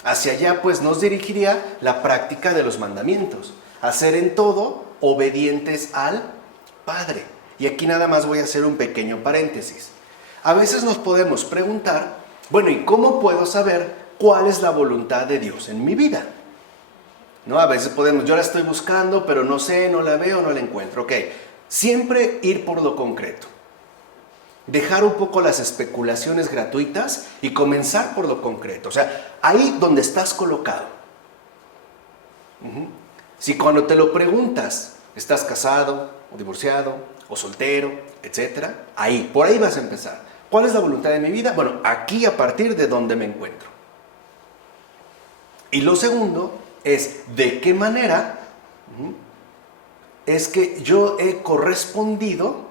hacia allá pues nos dirigiría la práctica de los mandamientos, a ser en todo obedientes al Padre. Y aquí nada más voy a hacer un pequeño paréntesis. A veces nos podemos preguntar, bueno, ¿y cómo puedo saber cuál es la voluntad de Dios en mi vida? ¿No? A veces yo la estoy buscando, pero no sé, no la veo, no la encuentro. Ok, siempre ir por lo concreto. Dejar un poco las especulaciones gratuitas y comenzar por lo concreto. O sea, ahí donde estás colocado. Si cuando te lo preguntas, estás casado, o divorciado, o soltero, etc., por ahí vas a empezar. ¿Cuál es la voluntad de mi vida? Bueno, aquí a partir de donde me encuentro. Y lo segundo es de qué manera es que yo he correspondido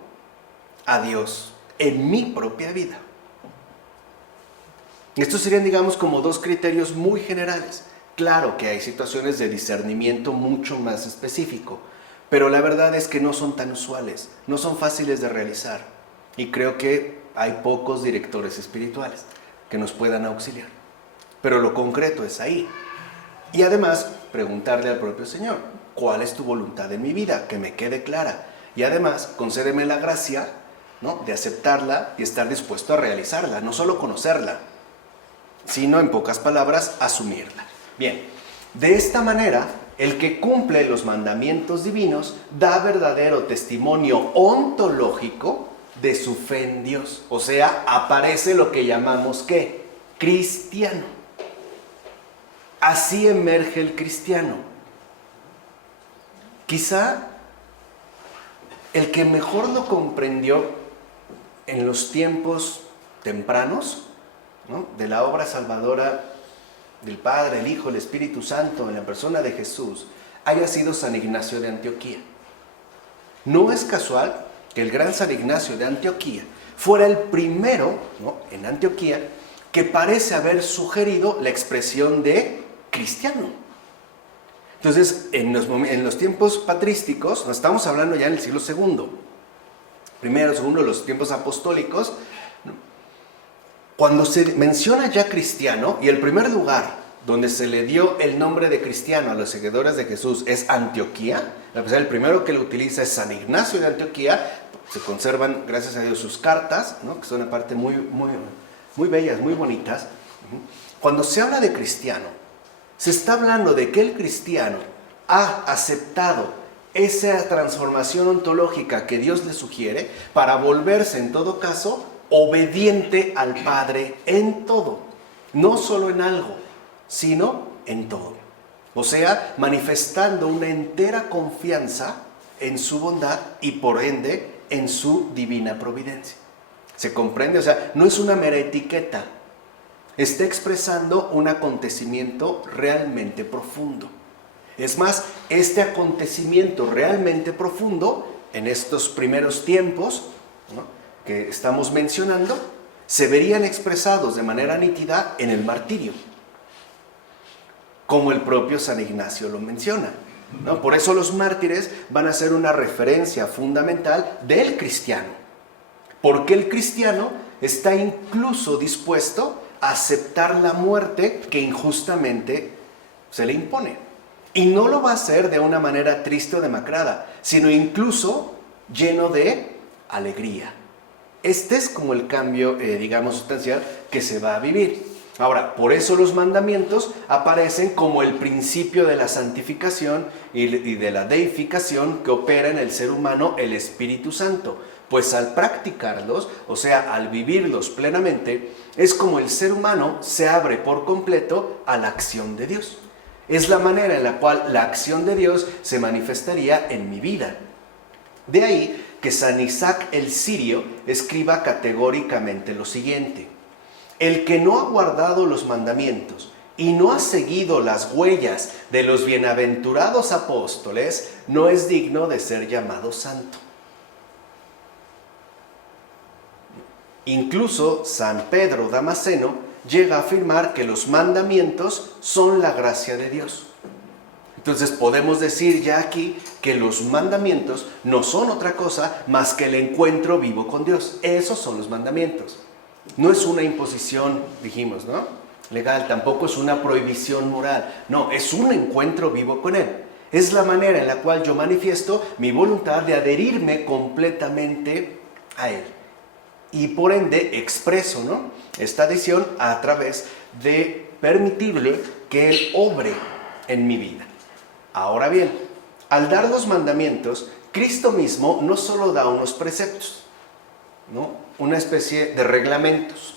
a Dios en mi propia vida. Estos serían, digamos, como dos criterios muy generales. Claro que hay situaciones de discernimiento mucho más específico, pero la verdad es que no son tan usuales, no son fáciles de realizar. Y creo que hay pocos directores espirituales que nos puedan auxiliar. Pero lo concreto es ahí. Y además, preguntarle al propio Señor, ¿cuál es tu voluntad en mi vida? Que me quede clara. Y además, concédeme la gracia, ¿no?, de aceptarla y estar dispuesto a realizarla, no solo conocerla, sino, en pocas palabras, asumirla. Bien, de esta manera, el que cumple los mandamientos divinos da verdadero testimonio ontológico de su fe en Dios. O sea, aparece lo que llamamos, ¿qué? Cristiano. Así emerge el cristiano. Quizá el que mejor lo comprendió en los tiempos tempranos, ¿no?, de la obra salvadora del Padre, el Hijo, el Espíritu Santo en la persona de Jesús, haya sido San Ignacio de Antioquía. No es casual que el gran San Ignacio de Antioquía fuera el primero, ¿no?, en Antioquía, que parece haber sugerido la expresión de cristiano. Entonces, en los tiempos patrísticos, no estamos hablando ya en el siglo II, primero, segundo, los tiempos apostólicos, ¿no?, cuando se menciona ya cristiano, y el primer lugar donde se le dio el nombre de cristiano a los seguidores de Jesús es Antioquía, a pesar el primero que lo utiliza es San Ignacio de Antioquía. Se conservan, gracias a Dios, sus cartas, ¿no?, que son aparte muy bellas, muy bonitas. Cuando se habla de cristiano, se está hablando de que el cristiano ha aceptado esa transformación ontológica que Dios le sugiere para volverse, en todo caso, obediente al Padre en todo, no solo en algo, sino en todo. O sea, manifestando una entera confianza en su bondad y por ende en su divina providencia. ¿Se comprende? O sea, no es una mera etiqueta. Está expresando un acontecimiento realmente profundo. Es más, este acontecimiento realmente profundo, en estos primeros tiempos, ¿no?, que estamos mencionando, se verían expresados de manera nítida en el martirio, como el propio San Ignacio lo menciona, ¿no? Por eso los mártires van a ser una referencia fundamental del cristiano, porque el cristiano está incluso dispuesto a aceptar la muerte que injustamente se le impone. Y no lo va a hacer de una manera triste o demacrada, sino incluso lleno de alegría. Este es como el cambio, digamos, sustancial que se va a vivir. Ahora, por eso los mandamientos aparecen como el principio de la santificación y de la deificación que opera en el ser humano el Espíritu Santo. Pues al practicarlos, o sea, al vivirlos plenamente, es como el ser humano se abre por completo a la acción de Dios. Es la manera en la cual la acción de Dios se manifestaría en mi vida. De ahí que San Isaac el Sirio escriba categóricamente lo siguiente: el que no ha guardado los mandamientos y no ha seguido las huellas de los bienaventurados apóstoles, no es digno de ser llamado santo. Incluso San Pedro Damasceno llega a afirmar que los mandamientos son la gracia de Dios. Entonces podemos decir ya aquí que los mandamientos no son otra cosa más que el encuentro vivo con Dios. Esos son los mandamientos. No es una imposición, dijimos, ¿no?, legal, tampoco es una prohibición moral. No, es un encuentro vivo con Él. Es la manera en la cual yo manifiesto mi voluntad de adherirme completamente a Él. Y por ende expreso, ¿no?, esta adhesión a través de permitirle que Él obre en mi vida. Ahora bien, al dar los mandamientos, Cristo mismo no solo da unos preceptos, ¿no?, una especie de reglamentos,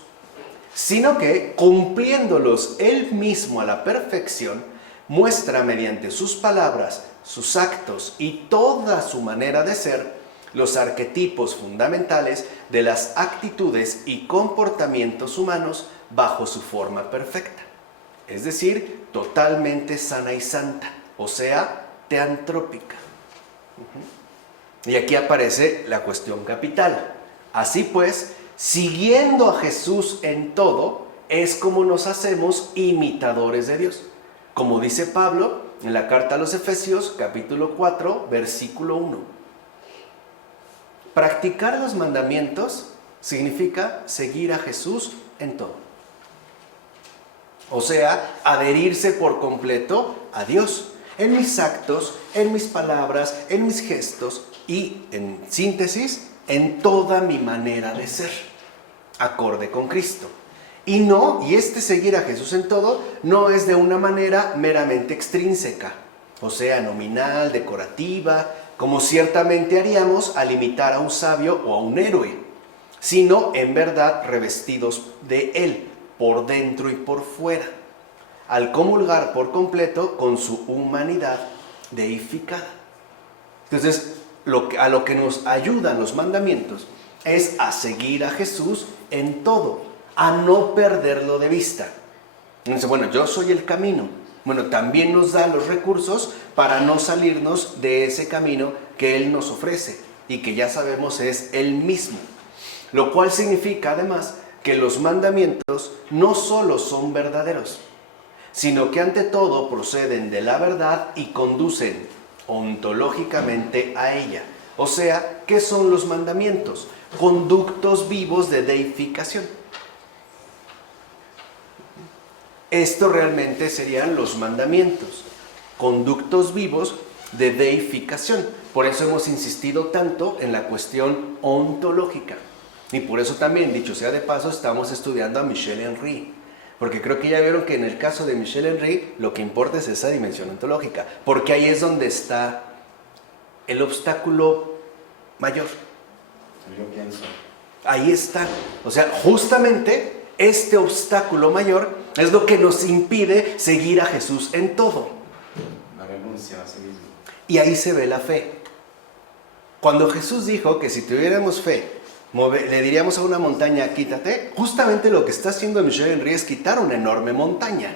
sino que cumpliéndolos Él mismo a la perfección, muestra mediante sus palabras, sus actos y toda su manera de ser los arquetipos fundamentales de las actitudes y comportamientos humanos bajo su forma perfecta, es decir, totalmente sana y santa, o sea, teantrópica. Y aquí aparece la cuestión capital. Así pues, siguiendo a Jesús en todo, es como nos hacemos imitadores de Dios. Como dice Pablo en la carta a los Efesios, capítulo 4, versículo 1. Practicar los mandamientos significa seguir a Jesús en todo. O sea, adherirse por completo a Dios, en mis actos, en mis palabras, en mis gestos y, en síntesis, en toda mi manera de ser, acorde con Cristo. Y este seguir a Jesús en todo no es de una manera meramente extrínseca, o sea, nominal, decorativa, como ciertamente haríamos al imitar a un sabio o a un héroe, sino en verdad revestidos de Él, por dentro y por fuera, al comulgar por completo con su humanidad deificada. Entonces, a lo que nos ayudan los mandamientos es a seguir a Jesús en todo, a no perderlo de vista. Entonces, bueno, yo soy el camino. Bueno, también nos da los recursos para no salirnos de ese camino que Él nos ofrece. y que ya sabemos es el mismo. Lo cual significa además que los mandamientos no solo son verdaderos, sino que ante todo proceden de la verdad y conducen ontológicamente a ella. O sea, ¿qué son los mandamientos? Conductos vivos de deificación. Esto realmente serían los mandamientos, conductos vivos de deificación. Por eso hemos insistido tanto en la cuestión ontológica. Y por eso también, dicho sea de paso, estamos estudiando a Michel Henry. Porque creo que ya vieron que en el caso de Michel Henry lo que importa es esa dimensión ontológica. Porque ahí es donde está el obstáculo mayor. Yo pienso. Ahí está. O sea, justamente este obstáculo mayor es lo que nos impide seguir a Jesús en todo. La renuncia a sí mismo. Y ahí se ve la fe. Cuando Jesús dijo que si tuviéramos fe, le diríamos a una montaña, quítate, justamente lo que está haciendo Michel Henry es quitar una enorme montaña.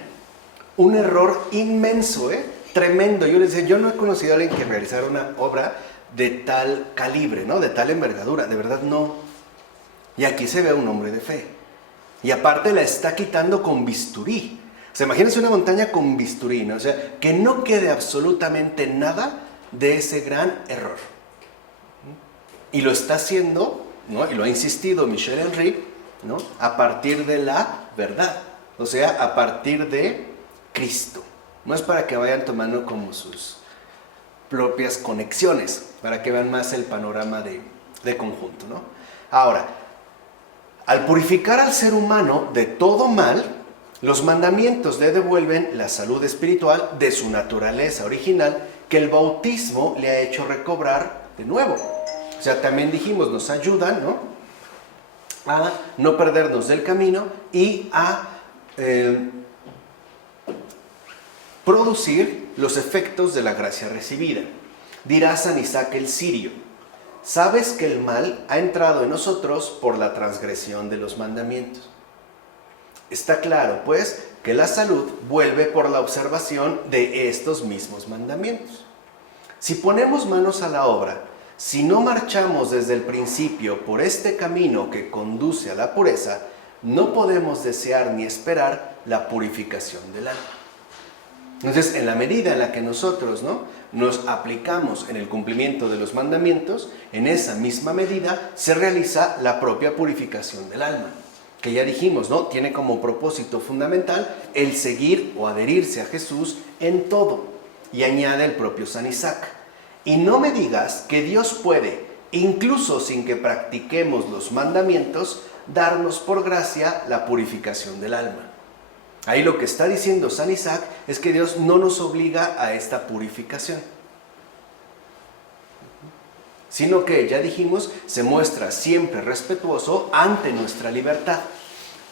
Un error inmenso, tremendo. Yo les decía, yo no he conocido a alguien que realizara una obra de tal calibre, ¿no? De tal envergadura, de verdad no. Y aquí se ve a un hombre de fe. Y aparte la está quitando con bisturí. O sea, imagínense una montaña con bisturí, ¿no? O sea, que no quede absolutamente nada de ese gran error. Y lo está haciendo, ¿no? Y lo ha insistido Michel Henry, ¿no? A partir de la verdad. O sea, a partir de Cristo. No es para que vayan tomando como sus propias conexiones, para que vean más el panorama de conjunto, ¿no? Ahora, al purificar al ser humano de todo mal, los mandamientos le devuelven la salud espiritual de su naturaleza original que el bautismo le ha hecho recobrar de nuevo. O sea, también dijimos, nos ayudan, ¿no? A no perdernos del camino y a producir los efectos de la gracia recibida. Dirá San Isaac el Sirio: sabes que el mal ha entrado en nosotros por la transgresión de los mandamientos. Está claro, pues, que la salud vuelve por la observación de estos mismos mandamientos. Si ponemos manos a la obra, si no marchamos desde el principio por este camino que conduce a la pureza, no podemos desear ni esperar la purificación del alma. Entonces, en la medida en la que nosotros, ¿no?, nos aplicamos en el cumplimiento de los mandamientos, en esa misma medida se realiza la propia purificación del alma, que ya dijimos, ¿no?, tiene como propósito fundamental el seguir o adherirse a Jesús en todo. Y añade el propio San Isaac: y no me digas que Dios puede, incluso sin que practiquemos los mandamientos, darnos por gracia la purificación del alma. Ahí lo que está diciendo San Isaac es que Dios no nos obliga a esta purificación, sino que, ya dijimos, se muestra siempre respetuoso ante nuestra libertad.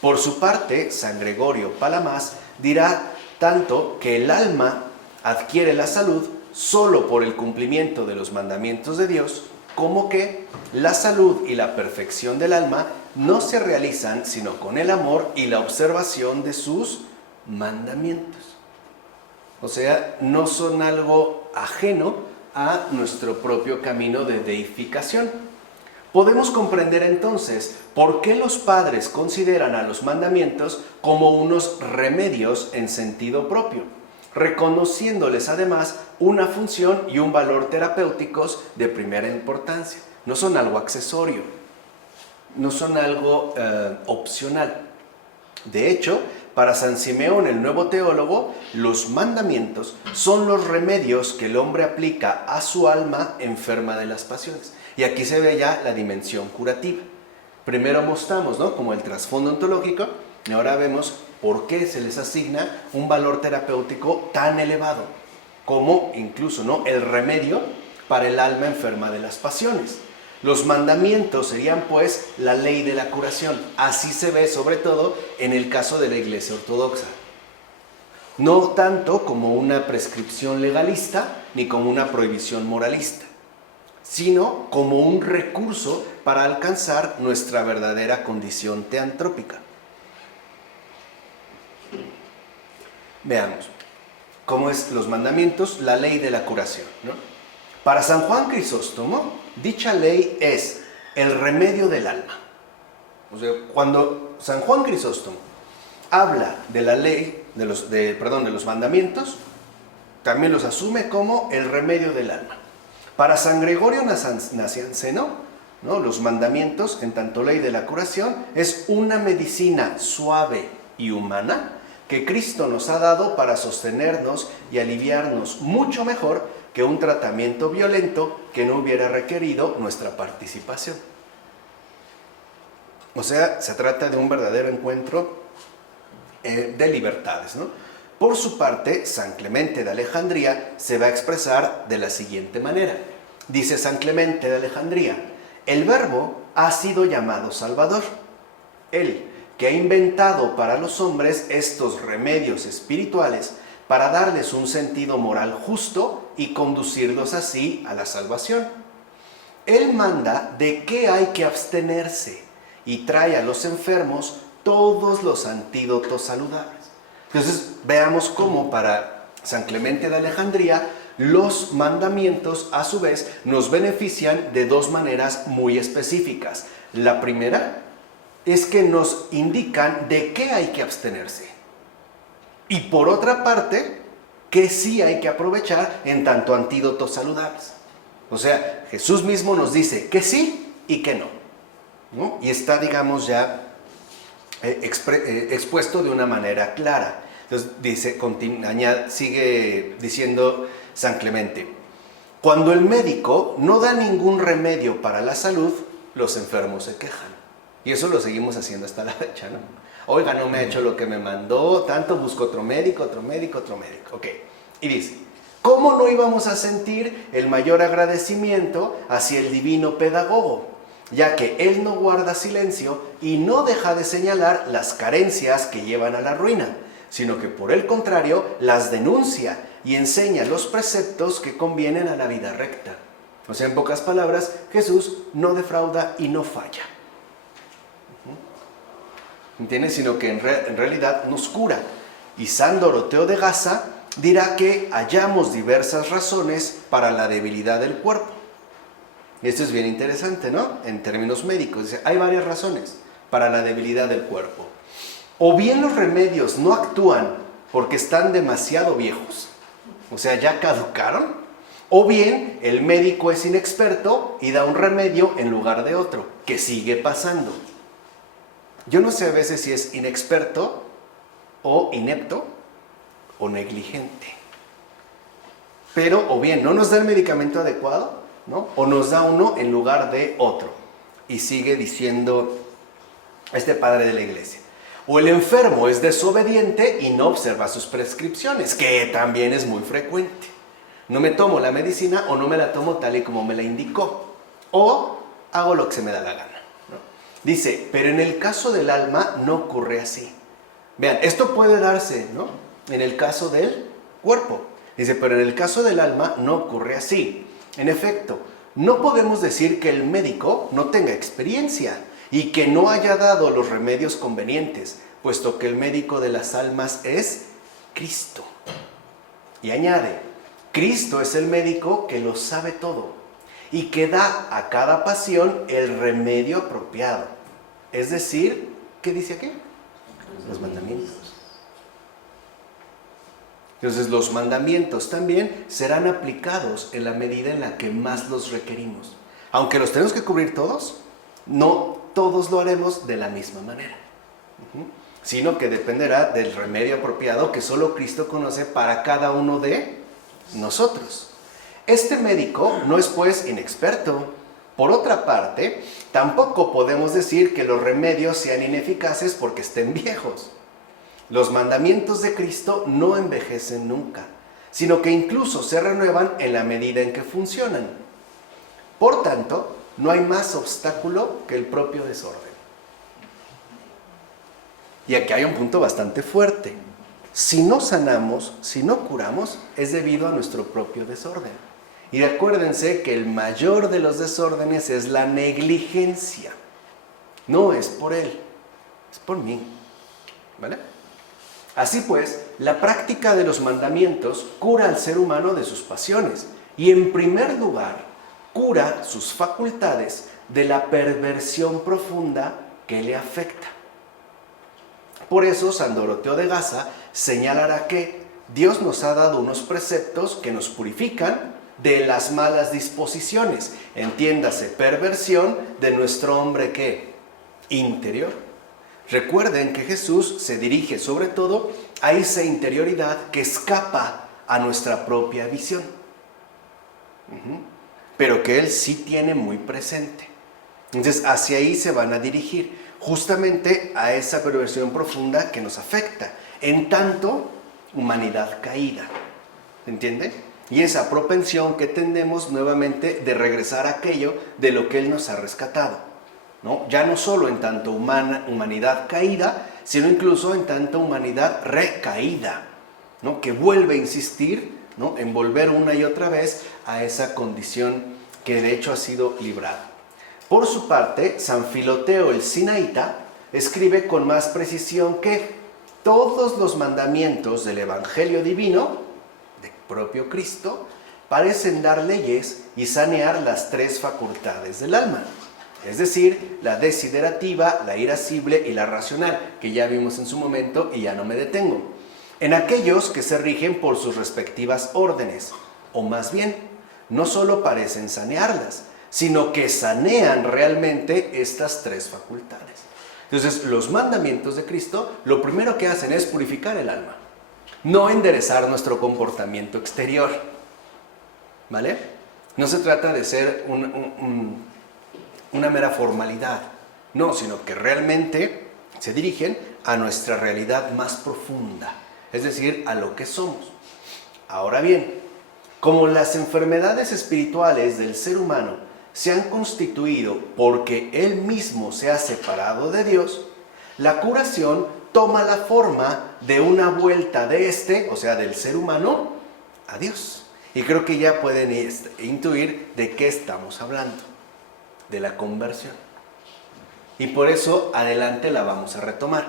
Por su parte, San Gregorio Palamas dirá tanto que el alma adquiere la salud solo por el cumplimiento de los mandamientos de Dios, como que la salud y la perfección del alma no se realizan sino con el amor y la observación de sus mandamientos. O sea, no son algo ajeno a nuestro propio camino de deificación. Podemos comprender entonces por qué los padres consideran a los mandamientos como unos remedios en sentido propio, reconociéndoles además una función y un valor terapéuticos de primera importancia. No son algo accesorio, no son algo opcional. De hecho, para San Simeón, el nuevo teólogo, los mandamientos son los remedios que el hombre aplica a su alma enferma de las pasiones. Y aquí se ve ya la dimensión curativa. Primero mostramos, ¿no?, como el trasfondo ontológico, y ahora vemos por qué se les asigna un valor terapéutico tan elevado, como incluso, ¿no?, el remedio para el alma enferma de las pasiones. Los mandamientos serían, pues, la ley de la curación. Así se ve, sobre todo, en el caso de la Iglesia Ortodoxa. No tanto como una prescripción legalista, ni como una prohibición moralista, sino como un recurso para alcanzar nuestra verdadera condición teantrópica. Veamos cómo es los mandamientos, la ley de la curación, ¿no? Para San Juan Crisóstomo, dicha ley es el remedio del alma. O sea, cuando San Juan Crisóstomo habla de la ley, de los mandamientos, también los asume como el remedio del alma. Para San Gregorio Nacianceno, ¿no?, los mandamientos, en tanto ley de la curación, es una medicina suave y humana que Cristo nos ha dado para sostenernos y aliviarnos mucho mejor que un tratamiento violento que no hubiera requerido nuestra participación. O sea, se trata de un verdadero encuentro de libertades, ¿no? Por su parte, San Clemente de Alejandría se va a expresar de la siguiente manera. Dice San Clemente de Alejandría: el Verbo ha sido llamado Salvador. Él, que ha inventado para los hombres estos remedios espirituales para darles un sentido moral justo y conducirlos así a la salvación. Él manda de qué hay que abstenerse y trae a los enfermos todos los antídotos saludables. Entonces, veamos cómo para San Clemente de Alejandría los mandamientos, a su vez, nos benefician de dos maneras muy específicas. La primera es que nos indican de qué hay que abstenerse. Y por otra parte, que sí hay que aprovechar en tanto antídotos saludables. O sea, Jesús mismo nos dice que sí y que no, ¿no? Y está, digamos, ya expuesto de una manera clara. Entonces dice, sigue diciendo San Clemente: cuando el médico no da ningún remedio para la salud, los enfermos se quejan. Y eso lo seguimos haciendo hasta la fecha, ¿no? Oiga, no me ha hecho lo que me mandó, tanto busco otro médico. Ok. Y dice, ¿cómo no íbamos a sentir el mayor agradecimiento hacia el divino pedagogo? Ya que él no guarda silencio y no deja de señalar las carencias que llevan a la ruina, sino que por el contrario las denuncia y enseña los preceptos que convienen a la vida recta. O sea, en pocas palabras, Jesús no defrauda y no falla. ¿Entiendes? Sino que en realidad nos cura. Y San Doroteo de Gaza dirá que hallamos diversas razones para la debilidad del cuerpo. Esto es bien interesante, ¿no? En términos médicos, dice, hay varias razones para la debilidad del cuerpo. O bien los remedios no actúan porque están demasiado viejos, o sea, ya caducaron, o bien el médico es inexperto y da un remedio en lugar de otro, que sigue pasando. Yo no sé a veces si es inexperto o inepto o negligente. Pero o bien no nos da el medicamento adecuado, ¿no?, o nos da uno en lugar de otro. Y sigue diciendo este padre de la iglesia: o el enfermo es desobediente y no observa sus prescripciones, que también es muy frecuente. No me tomo la medicina o no me la tomo tal y como me la indicó, o hago lo que se me da la gana, ¿no? Dice, pero en el caso del alma no ocurre así. Vean, esto puede darse, ¿no?, en el caso del cuerpo. Dice, pero en el caso del alma no ocurre así. En efecto, no podemos decir que el médico no tenga experiencia y que no haya dado los remedios convenientes, puesto que el médico de las almas es Cristo. Y añade, Cristo es el médico que lo sabe todo y que da a cada pasión el remedio apropiado. Es decir, ¿qué dice aquí? Los mandamientos. Entonces los mandamientos también serán aplicados en la medida en la que más los requerimos. Aunque los tenemos que cubrir todos, no todos lo haremos de la misma manera, sino que dependerá del remedio apropiado que solo Cristo conoce para cada uno de nosotros. Este médico no es pues inexperto. Por otra parte, tampoco podemos decir que los remedios sean ineficaces porque estén viejos. Los mandamientos de Cristo no envejecen nunca, sino que incluso se renuevan en la medida en que funcionan. Por tanto, no hay más obstáculo que el propio desorden. Y aquí hay un punto bastante fuerte. Si no sanamos, si no curamos, es debido a nuestro propio desorden. Y acuérdense que el mayor de los desórdenes es la negligencia. No es por él, es por mí. ¿Vale? Así pues, la práctica de los mandamientos cura al ser humano de sus pasiones y en primer lugar cura sus facultades de la perversión profunda que le afecta. Por eso San Doroteo de Gaza señalará que Dios nos ha dado unos preceptos que nos purifican de las malas disposiciones, entiéndase, perversión de nuestro hombre ¿qué? Interior. Recuerden que Jesús se dirige sobre todo a esa interioridad que escapa a nuestra propia visión, pero que Él sí tiene muy presente. Entonces hacia ahí se van a dirigir, justamente a esa perversión profunda que nos afecta, en tanto humanidad caída, ¿entiende? Y esa propensión que tenemos nuevamente de regresar a aquello de lo que Él nos ha rescatado, ¿no? Ya no solo en tanto humanidad caída, sino incluso en tanto humanidad recaída, ¿no? Que vuelve a insistir, ¿no? En volver una y otra vez a esa condición que de hecho ha sido librada. Por su parte, San Filoteo el Sinaíta escribe con más precisión que todos los mandamientos del Evangelio divino, del propio Cristo, parecen dar leyes y sanear las tres facultades del alma, es decir, la desiderativa, la irascible y la racional, que ya vimos en su momento y ya no me detengo, en aquellos que se rigen por sus respectivas órdenes, o más bien, no solo parecen sanearlas, sino que sanean realmente estas tres facultades. Entonces, los mandamientos de Cristo, lo primero que hacen es purificar el alma, no enderezar nuestro comportamiento exterior, ¿vale? No se trata de ser una mera formalidad, no, sino que realmente se dirigen a nuestra realidad más profunda, es decir, a lo que somos. Ahora bien, como las enfermedades espirituales del ser humano se han constituido porque él mismo se ha separado de Dios, la curación toma la forma de una vuelta de o sea, del ser humano, a Dios. Y creo que ya pueden intuir de qué estamos hablando, de la conversión. Y por eso adelante la vamos a retomar.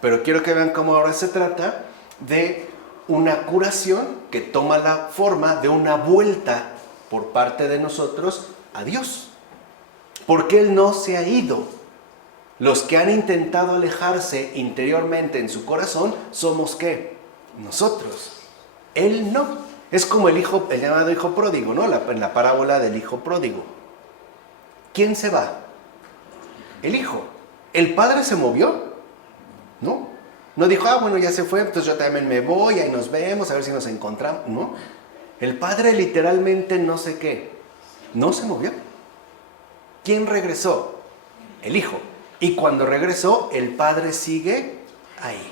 Pero quiero que vean cómo ahora se trata de una curación que toma la forma de una vuelta por parte de nosotros a Dios, porque Él no se ha ido. Los que han intentado alejarse interiormente en su corazón somos ¿qué? Nosotros. Él no. Es como el llamado hijo pródigo, ¿no? En la parábola del hijo pródigo. ¿Quién se va? El hijo. ¿El padre se movió? No. No dijo, bueno, ya se fue, entonces yo también me voy, ahí nos vemos, a ver si nos encontramos. No. El padre literalmente no sé qué. No se movió. ¿Quién regresó? El hijo. Y cuando regresó, el padre sigue ahí.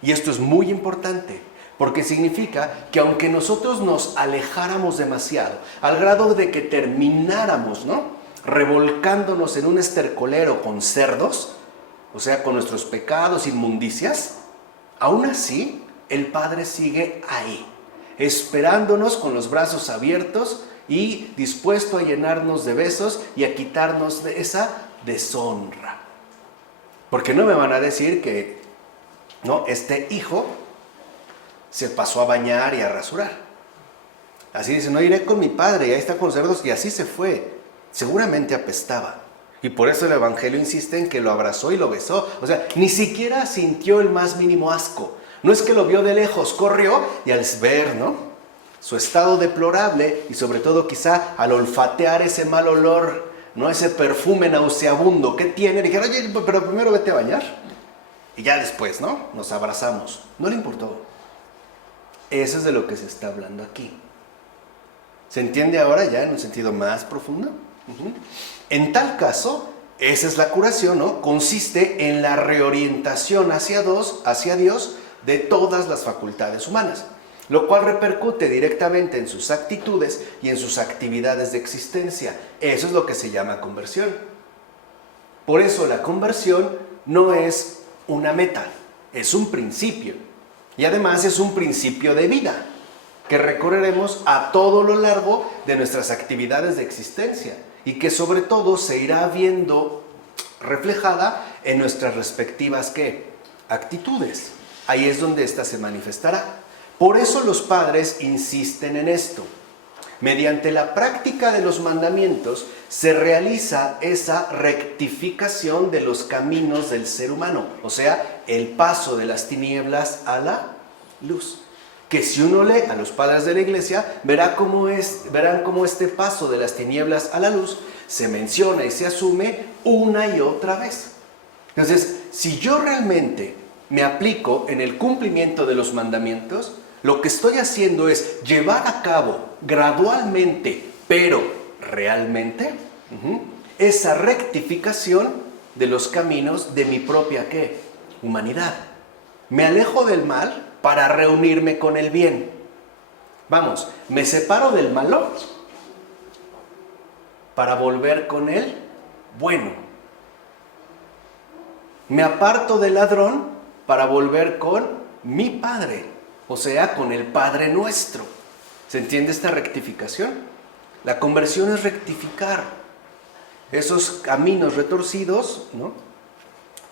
Y esto es muy importante, porque significa que aunque nosotros nos alejáramos demasiado, al grado de que termináramos, ¿no?, revolcándonos en un estercolero con cerdos, o sea, con nuestros pecados, inmundicias, aún así, el Padre sigue ahí, esperándonos con los brazos abiertos y dispuesto a llenarnos de besos y a quitarnos de esa deshonra. Porque no me van a decir que, no, este hijo se pasó a bañar y a rasurar. Así dice, no iré con mi padre, y ahí está con los cerdos, y así se fue. Seguramente apestaba. Y por eso el Evangelio insiste en que lo abrazó y lo besó. O sea, ni siquiera sintió el más mínimo asco. No es que lo vio de lejos, corrió y al ver, ¿no?, su estado deplorable y sobre todo quizá al olfatear ese mal olor, ¿no?, ese perfume nauseabundo que tiene, dijeron, oye, pero primero vete a bañar y ya después, ¿no?, nos abrazamos. No le importó. Eso es de lo que se está hablando aquí. ¿Se entiende ahora ya en un sentido más profundo? En tal caso, esa es la curación, ¿no? Consiste en la reorientación hacia Dios de todas las facultades humanas, lo cual repercute directamente en sus actitudes y en sus actividades de existencia. Eso es lo que se llama conversión. Por eso la conversión no es una meta, es un principio. Y además es un principio de vida que recorreremos a todo lo largo de nuestras actividades de existencia y que sobre todo se irá viendo reflejada en nuestras respectivas ¿qué? Actitudes. Ahí es donde ésta se manifestará. Por eso los padres insisten en esto. Mediante la práctica de los mandamientos se realiza esa rectificación de los caminos del ser humano, o sea, el paso de las tinieblas a la luz. Que si uno lee a los padres de la iglesia, verán cómo este paso de las tinieblas a la luz se menciona y se asume una y otra vez. Entonces, si yo realmente me aplico en el cumplimiento de los mandamientos, lo que estoy haciendo es llevar a cabo gradualmente, pero realmente, esa rectificación de los caminos de mi propia, ¿qué? Humanidad. Me alejo del mal para reunirme con el bien. Vamos, me separo del malo para volver con el bueno. Me aparto del ladrón para volver con mi Padre, o sea, con el Padre nuestro. ¿Se entiende esta rectificación? La conversión es rectificar esos caminos retorcidos, ¿no?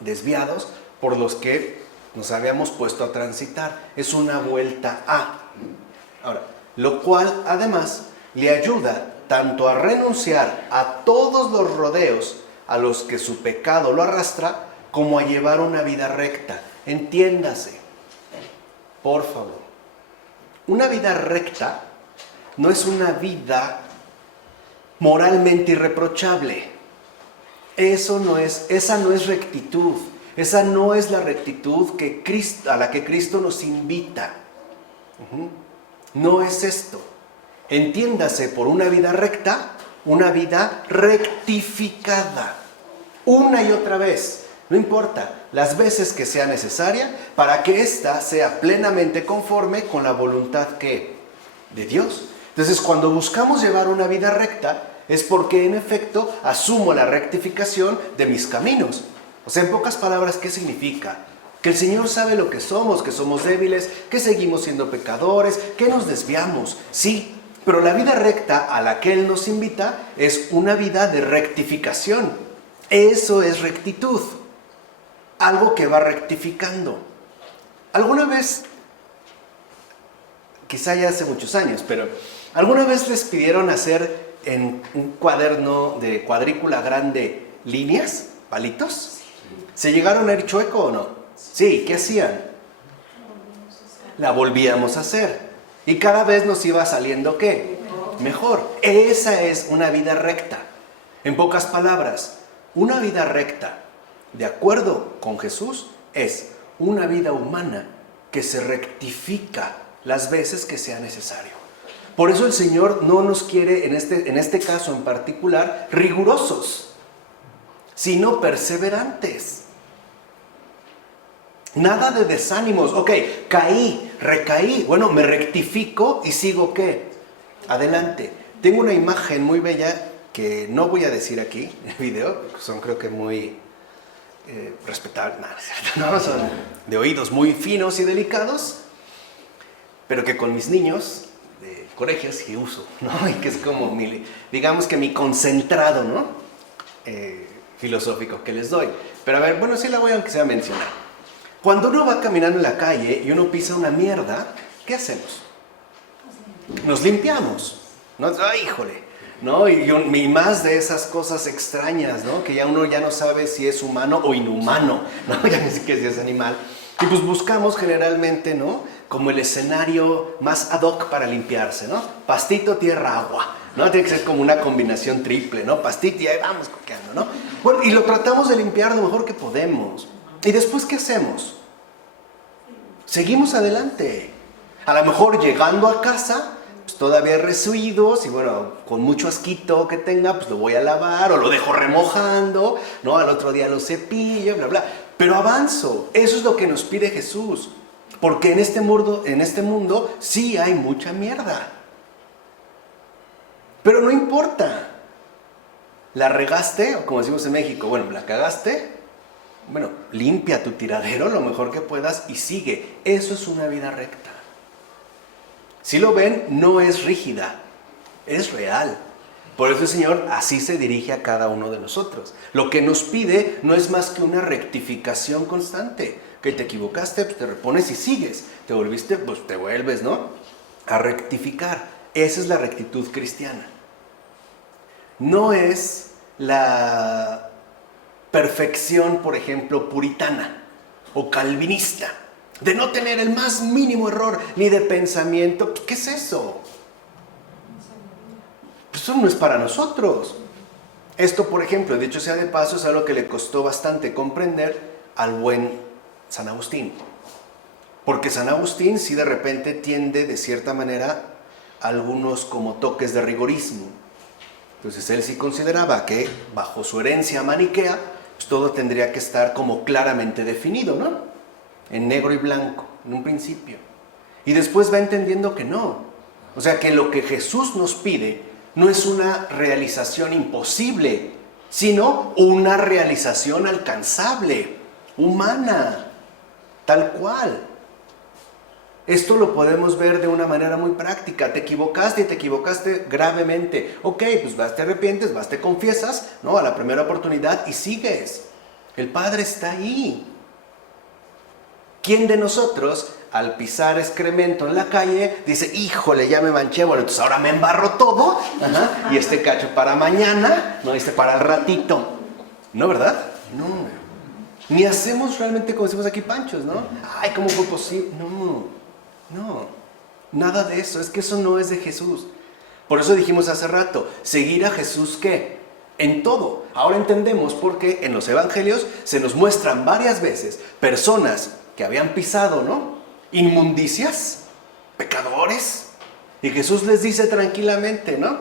Desviados, por los que nos habíamos puesto a transitar. Es una vuelta a. Ahora, lo cual además le ayuda tanto a renunciar a todos los rodeos a los que su pecado lo arrastra, como a llevar una vida recta. Entiéndase, por favor. Una vida recta no es una vida moralmente irreprochable. Esa no es rectitud. Esa no es la rectitud a la que Cristo nos invita. No es esto. Entiéndase por una vida recta, una vida rectificada. Una y otra vez. No importa, las veces que sea necesaria para que ésta sea plenamente conforme con la voluntad de Dios. Entonces, cuando buscamos llevar una vida recta, es porque en efecto asumo la rectificación de mis caminos. O sea, en pocas palabras, ¿qué significa? Que el Señor sabe lo que somos débiles, que seguimos siendo pecadores, que nos desviamos. Sí, pero la vida recta a la que Él nos invita es una vida de rectificación. Eso es rectitud. Algo que va rectificando. ¿Alguna vez, quizá ya hace muchos años, pero alguna vez les pidieron hacer en un cuaderno de cuadrícula grande líneas, palitos? ¿Se llegaron a ir chueco o no? Sí, ¿qué hacían? La volvíamos a hacer. Y cada vez nos iba saliendo, ¿qué? Mejor. Esa es una vida recta. En pocas palabras, una vida recta, de acuerdo con Jesús, es una vida humana que se rectifica las veces que sea necesario. Por eso el Señor no nos quiere, en este caso en particular, rigurosos, sino perseverantes. Nada de desánimos. Ok, caí, recaí. Bueno, me rectifico y sigo, ¿qué? Adelante. Tengo una imagen muy bella que no voy a decir aquí en el video, son creo que muy respetables, no, son de oídos muy finos y delicados, pero que con mis niños de colegios sí uso, ¿no? Y que es como, digamos que mi concentrado, ¿no? Filosófico que les doy. Pero a ver, bueno, sí la voy aunque sea a mencionar. Cuando uno va caminando en la calle y uno pisa una mierda, ¿qué hacemos? Nos limpiamos, ¿no? ¡Ay, híjole! ¿No? Y más de esas cosas extrañas, ¿no? Que ya uno ya no sabe si es humano o inhumano, ¿no? Ya ni siquiera si es animal. Y pues buscamos generalmente, ¿no? Como el escenario más ad hoc para limpiarse, ¿no? Pastito, tierra, agua, ¿no? Tiene que ser como una combinación triple, ¿no? Pastito y ahí vamos coqueando, ¿no? Bueno, y lo tratamos de limpiar lo mejor que podemos. ¿Y después qué hacemos? Seguimos adelante. A lo mejor llegando a casa, pues todavía hay residuos y bueno, con mucho asquito que tenga, pues lo voy a lavar o lo dejo remojando, ¿no? Al otro día lo cepillo, bla, bla. Pero avanzo. Eso es lo que nos pide Jesús. Porque en este mundo sí hay mucha mierda. Pero no importa. ¿La regaste? O como decimos en México, bueno, ¿la cagaste? Bueno, limpia tu tiradero lo mejor que puedas y sigue. Eso es una vida recta. Si lo ven, no es rígida, es real. Por eso el Señor así se dirige a cada uno de nosotros. Lo que nos pide no es más que una rectificación constante. Que te equivocaste, pues te repones y sigues. Te volviste, pues te vuelves, ¿no? A rectificar. Esa es la rectitud cristiana. No es la perfección, por ejemplo, puritana o calvinista, de no tener el más mínimo error ni de pensamiento. ¿Qué es eso? Pues eso no es para nosotros. Esto, por ejemplo, dicho sea de paso, es algo que le costó bastante comprender al buen San Agustín. Porque San Agustín sí de repente tiende de cierta manera a algunos como toques de rigorismo. Entonces él sí consideraba que bajo su herencia maniquea, pues todo tendría que estar como claramente definido, ¿no? En negro y blanco, en un principio. Y después va entendiendo que no. O sea, que lo que Jesús nos pide no es una realización imposible, sino una realización alcanzable, humana, tal cual. Esto lo podemos ver de una manera muy práctica. Te equivocaste y te equivocaste gravemente. Ok, pues vas, te arrepientes, vas, te confiesas, ¿no? A la primera oportunidad y sigues. El Padre está ahí. ¿Quién de nosotros, al pisar excremento en la calle, dice, híjole, ya me manché, bueno, entonces ahora me embarro todo, y este cacho para mañana, no, este para el ratito? ¿No, verdad? No. Ni hacemos realmente como decimos aquí panchos, ¿no? Ay, ¿cómo fue posible? No, nada de eso, es que eso no es de Jesús. Por eso dijimos hace rato, seguir a Jesús, ¿qué? En todo. Ahora entendemos por qué en los evangelios se nos muestran varias veces personas que habían pisado, ¿no? Inmundicias, pecadores, y Jesús les dice tranquilamente, ¿no? No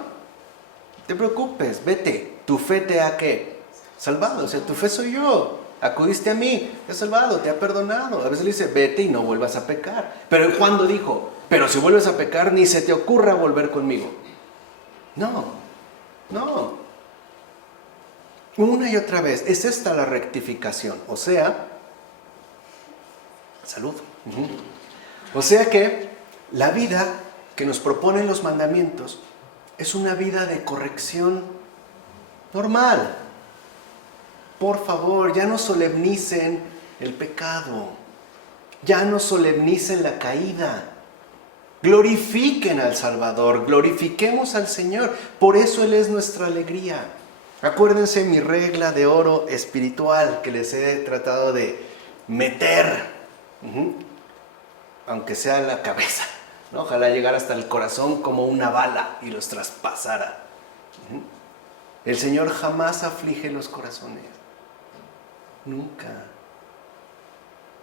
te preocupes, vete, tu fe te ha ¿qué? Salvado, o sea, tu fe soy yo. Acudiste a mí, te ha salvado, te ha perdonado. A veces le dice, vete y no vuelvas a pecar. Pero cuando dijo, pero si vuelves a pecar, ni se te ocurra volver conmigo. No. Una y otra vez, es esta la rectificación. O sea, salud. O sea que la vida que nos proponen los mandamientos es una vida de corrección normal. Por favor, ya no solemnicen el pecado, ya no solemnicen la caída, glorifiquen al Salvador, glorifiquemos al Señor, por eso Él es nuestra alegría. Acuérdense mi regla de oro espiritual que les he tratado de meter, aunque sea en la cabeza, ¿no? Ojalá llegara hasta el corazón como una bala y los traspasara. El Señor jamás aflige los corazones. Nunca.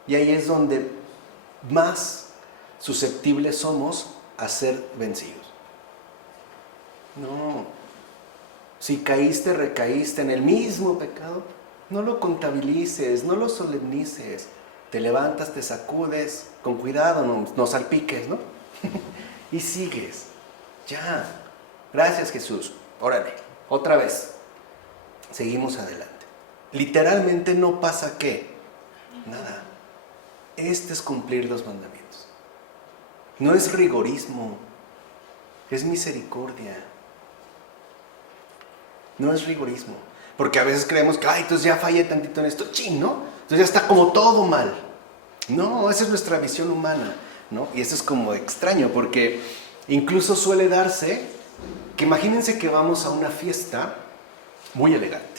Y ahí es donde más susceptibles somos a ser vencidos. No. Si caíste, recaíste en el mismo pecado, no lo contabilices, no lo solemnices. Te levantas, te sacudes, con cuidado, no salpiques, ¿no? Y sigues. Ya. Gracias, Jesús. Órale, otra vez. Seguimos adelante. Literalmente no pasa ¿qué? Nada. Este es cumplir los mandamientos. No es rigorismo, es misericordia. No es rigorismo. Porque a veces creemos que, entonces ya fallé tantito en esto, ¿no? Entonces ya está como todo mal. No, esa es nuestra visión humana, ¿no? Y eso es como extraño, porque incluso suele darse que imagínense que vamos a una fiesta muy elegante.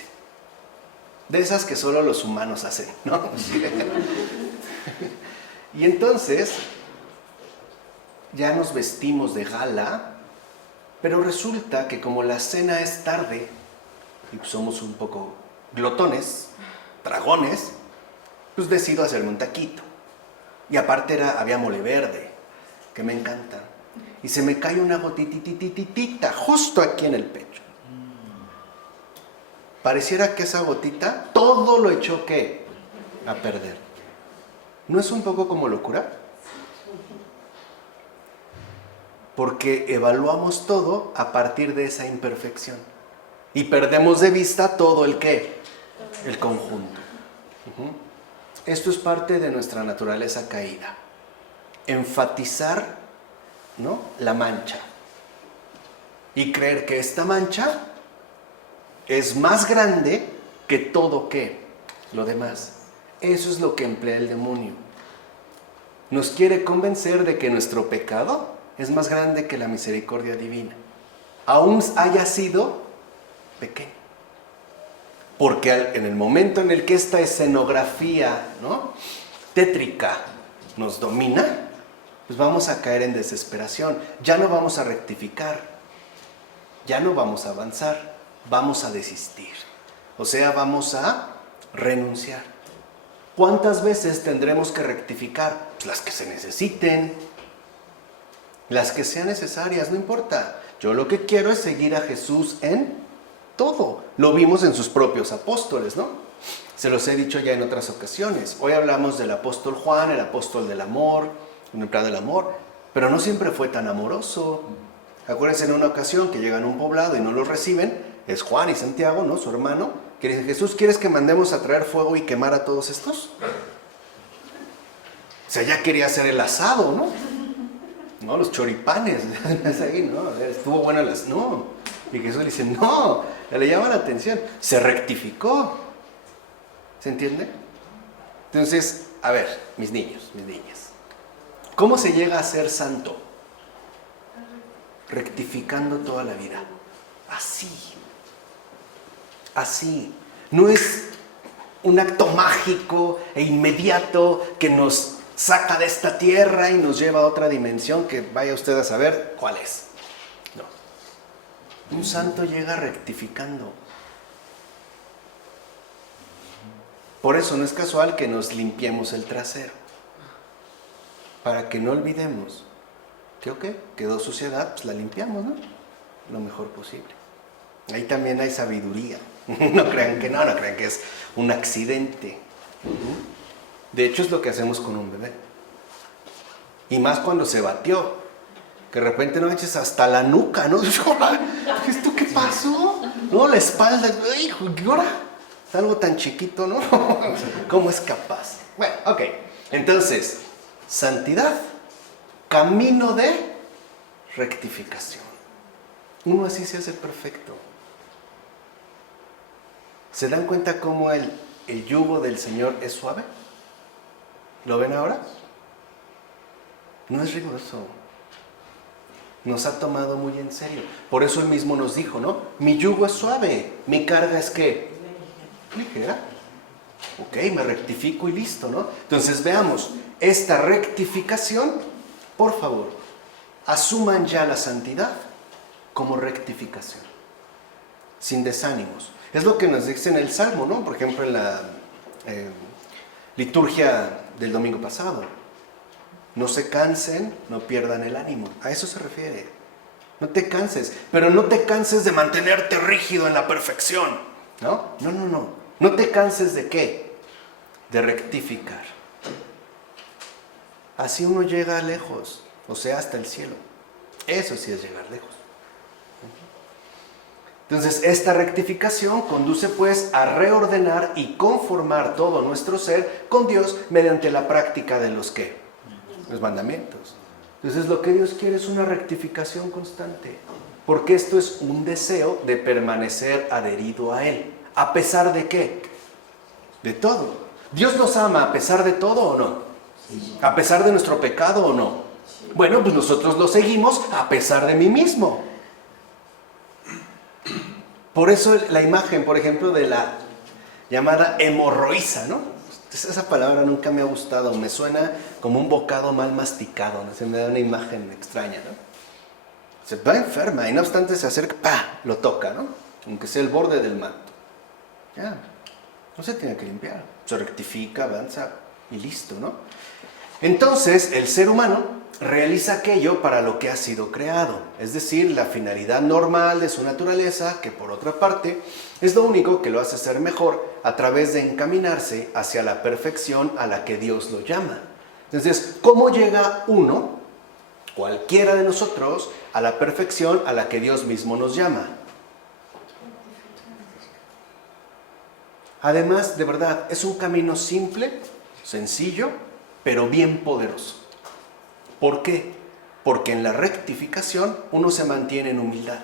De esas que solo los humanos hacen, ¿no? Y entonces, ya nos vestimos de gala, pero resulta que como la cena es tarde, y somos un poco glotones, dragones, pues decido hacerme un taquito. Y aparte había mole verde, que me encanta. Y se me cae una gotitititita justo aquí en el pecho. Pareciera que esa gotita todo lo echó ¿qué? A perder. ¿No es un poco como locura? Porque evaluamos todo a partir de esa imperfección. Y perdemos de vista todo el ¿qué? El conjunto. Esto es parte de nuestra naturaleza caída. Enfatizar, ¿no? La mancha. Y creer que esta mancha es más grande que todo ¿qué? Lo demás. Eso es lo que emplea el demonio. Nos quiere convencer de que nuestro pecado es más grande que la misericordia divina, aún haya sido pequeño. Porque en el momento en el que esta escenografía, ¿no?, tétrica nos domina, pues vamos a caer en desesperación. Ya no vamos a rectificar, ya no vamos a avanzar, vamos a desistir. O sea, vamos a renunciar. ¿Cuántas veces tendremos que rectificar? Pues las que se necesiten, las que sean necesarias, no importa. Yo lo que quiero es seguir a Jesús en todo. Lo vimos en sus propios apóstoles, ¿no? Se los he dicho ya en otras ocasiones. Hoy hablamos del apóstol Juan, el apóstol del amor, un plan del amor, pero no siempre fue tan amoroso. Acuérdense en una ocasión que llegan a un poblado y no los reciben, es Juan y Santiago, ¿no?, su hermano, que dicen: Jesús, ¿quieres que mandemos a traer fuego y quemar a todos estos? O sea, ya quería hacer el asado, ¿no? No, los choripanes, ahí, ¿no? Estuvo bueno no. Y Jesús le dice: no, le llama la atención, se rectificó. ¿Se entiende? Entonces, a ver, mis niños, mis niñas, ¿cómo se llega a ser santo? Rectificando toda la vida. Así. Así. No es un acto mágico e inmediato que nos saca de esta tierra y nos lleva a otra dimensión que vaya usted a saber cuál es. No. Un santo llega rectificando. Por eso no es casual que nos limpiemos el trasero. Para que no olvidemos que, quedó suciedad, pues la limpiamos, ¿no? Lo mejor posible. Ahí también hay sabiduría. No crean que es un accidente. De hecho, es lo que hacemos con un bebé. Y más cuando se batió. Que de repente no eches hasta la nuca, ¿no? ¿Esto qué pasó? No, la espalda. ¡Ay, ahora! Es algo tan chiquito, ¿no? ¿Cómo es capaz? Bueno, ok. Entonces, santidad, camino de rectificación. Uno así se hace perfecto. ¿Se dan cuenta cómo el yugo del Señor es suave? ¿Lo ven ahora? No es riguroso. Nos ha tomado muy en serio. Por eso Él mismo nos dijo, ¿no? Mi yugo es suave, mi carga es ¿qué? Ligera. Ok, me rectifico y listo, ¿no? Entonces veamos, esta rectificación, por favor, asuman ya la santidad como rectificación, sin desánimos. Es lo que nos dice en el Salmo, ¿no? Por ejemplo, en la liturgia del domingo pasado. No se cansen, no pierdan el ánimo. A eso se refiere. No te canses, pero no te canses de mantenerte rígido en la perfección, ¿no? No. No te canses de ¿qué? De rectificar. Así uno llega lejos, o sea, hasta el cielo. Eso sí es llegar lejos. Entonces, esta rectificación conduce pues a reordenar y conformar todo nuestro ser con Dios mediante la práctica de los ¿qué? Los mandamientos. Entonces, lo que Dios quiere es una rectificación constante, porque esto es un deseo de permanecer adherido a Él. ¿A pesar de qué? De todo. ¿Dios nos ama a pesar de todo o no? ¿A pesar de nuestro pecado o no? Bueno, pues nosotros lo seguimos a pesar de mí mismo. Por eso la imagen, por ejemplo, de la llamada hemorroísa, ¿no? Esa palabra nunca me ha gustado, me suena como un bocado mal masticado, ¿no? Se me da una imagen extraña, ¿no? Se va enferma y no obstante se acerca, ¡pah!, lo toca, ¿no? Aunque sea el borde del manto. Ya, no se tiene que limpiar, se rectifica, avanza y listo, ¿no? Entonces, el ser humano realiza aquello para lo que ha sido creado, es decir, la finalidad normal de su naturaleza, que por otra parte es lo único que lo hace ser mejor a través de encaminarse hacia la perfección a la que Dios lo llama. Entonces, ¿cómo llega uno, cualquiera de nosotros, a la perfección a la que Dios mismo nos llama? Además, de verdad, es un camino simple, sencillo, pero bien poderoso. ¿Por qué? Porque en la rectificación uno se mantiene en humildad.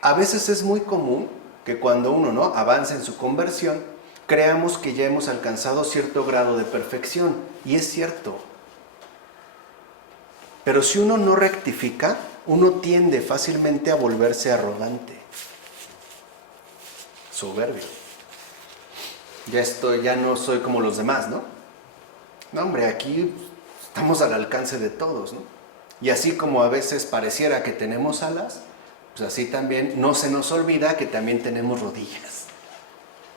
A veces es muy común que cuando uno no avanza en su conversión, creamos que ya hemos alcanzado cierto grado de perfección. Y es cierto. Pero si uno no rectifica, uno tiende fácilmente a volverse arrogante, soberbio. Ya no soy como los demás, ¿no? No, hombre, aquí estamos al alcance de todos, ¿no? Y así como a veces pareciera que tenemos alas, pues así también no se nos olvida que también tenemos rodillas.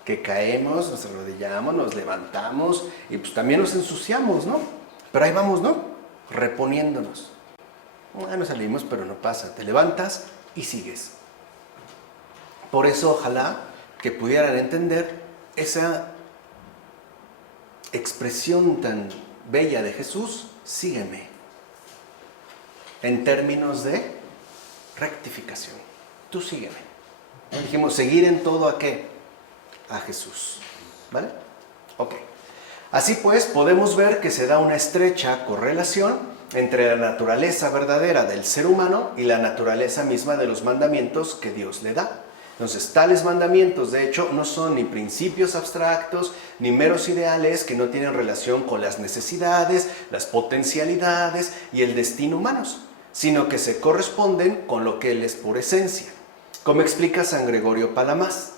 Que caemos, nos arrodillamos, nos levantamos y pues también nos ensuciamos, ¿no? Pero ahí vamos, ¿no? Reponiéndonos. Bueno, salimos, pero no pasa. Te levantas y sigues. Por eso ojalá que pudieran entender esa expresión tan bella de Jesús, sígueme, en términos de rectificación. Tú sígueme. Dijimos, seguir en todo ¿a qué? A Jesús. ¿Vale? Ok. Así pues, podemos ver que se da una estrecha correlación entre la naturaleza verdadera del ser humano y la naturaleza misma de los mandamientos que Dios le da. Entonces, tales mandamientos, de hecho, no son ni principios abstractos, ni meros ideales que no tienen relación con las necesidades, las potencialidades y el destino humanos, sino que se corresponden con lo que Él es por esencia. Como explica San Gregorio Palamas,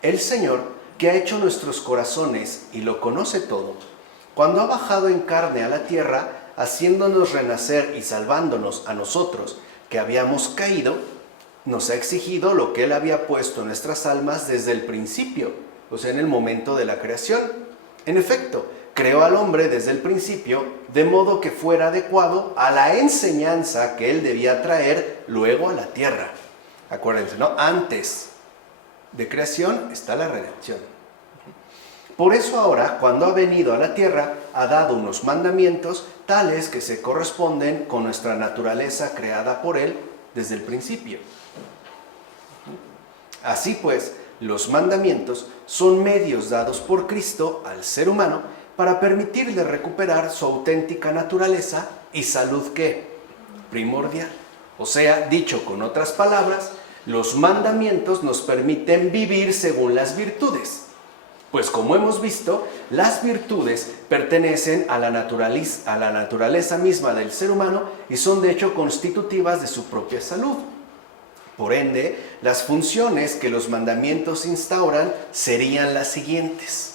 el Señor, que ha hecho nuestros corazones y lo conoce todo, cuando ha bajado en carne a la tierra, haciéndonos renacer y salvándonos a nosotros que habíamos caído, nos ha exigido lo que Él había puesto en nuestras almas desde el principio, o sea, en el momento de la creación. En efecto, creó al hombre desde el principio, de modo que fuera adecuado a la enseñanza que Él debía traer luego a la tierra. Acuérdense, ¿no? Antes de creación está la redención. Por eso ahora, cuando ha venido a la tierra, ha dado unos mandamientos tales que se corresponden con nuestra naturaleza creada por Él desde el principio. Así pues, los mandamientos son medios dados por Cristo al ser humano para permitirle recuperar su auténtica naturaleza y salud ¿qué? Primordial. O sea, dicho con otras palabras, los mandamientos nos permiten vivir según las virtudes. Pues como hemos visto, las virtudes pertenecen a la naturaleza misma del ser humano y son de hecho constitutivas de su propia salud. Por ende, las funciones que los mandamientos instauran serían las siguientes.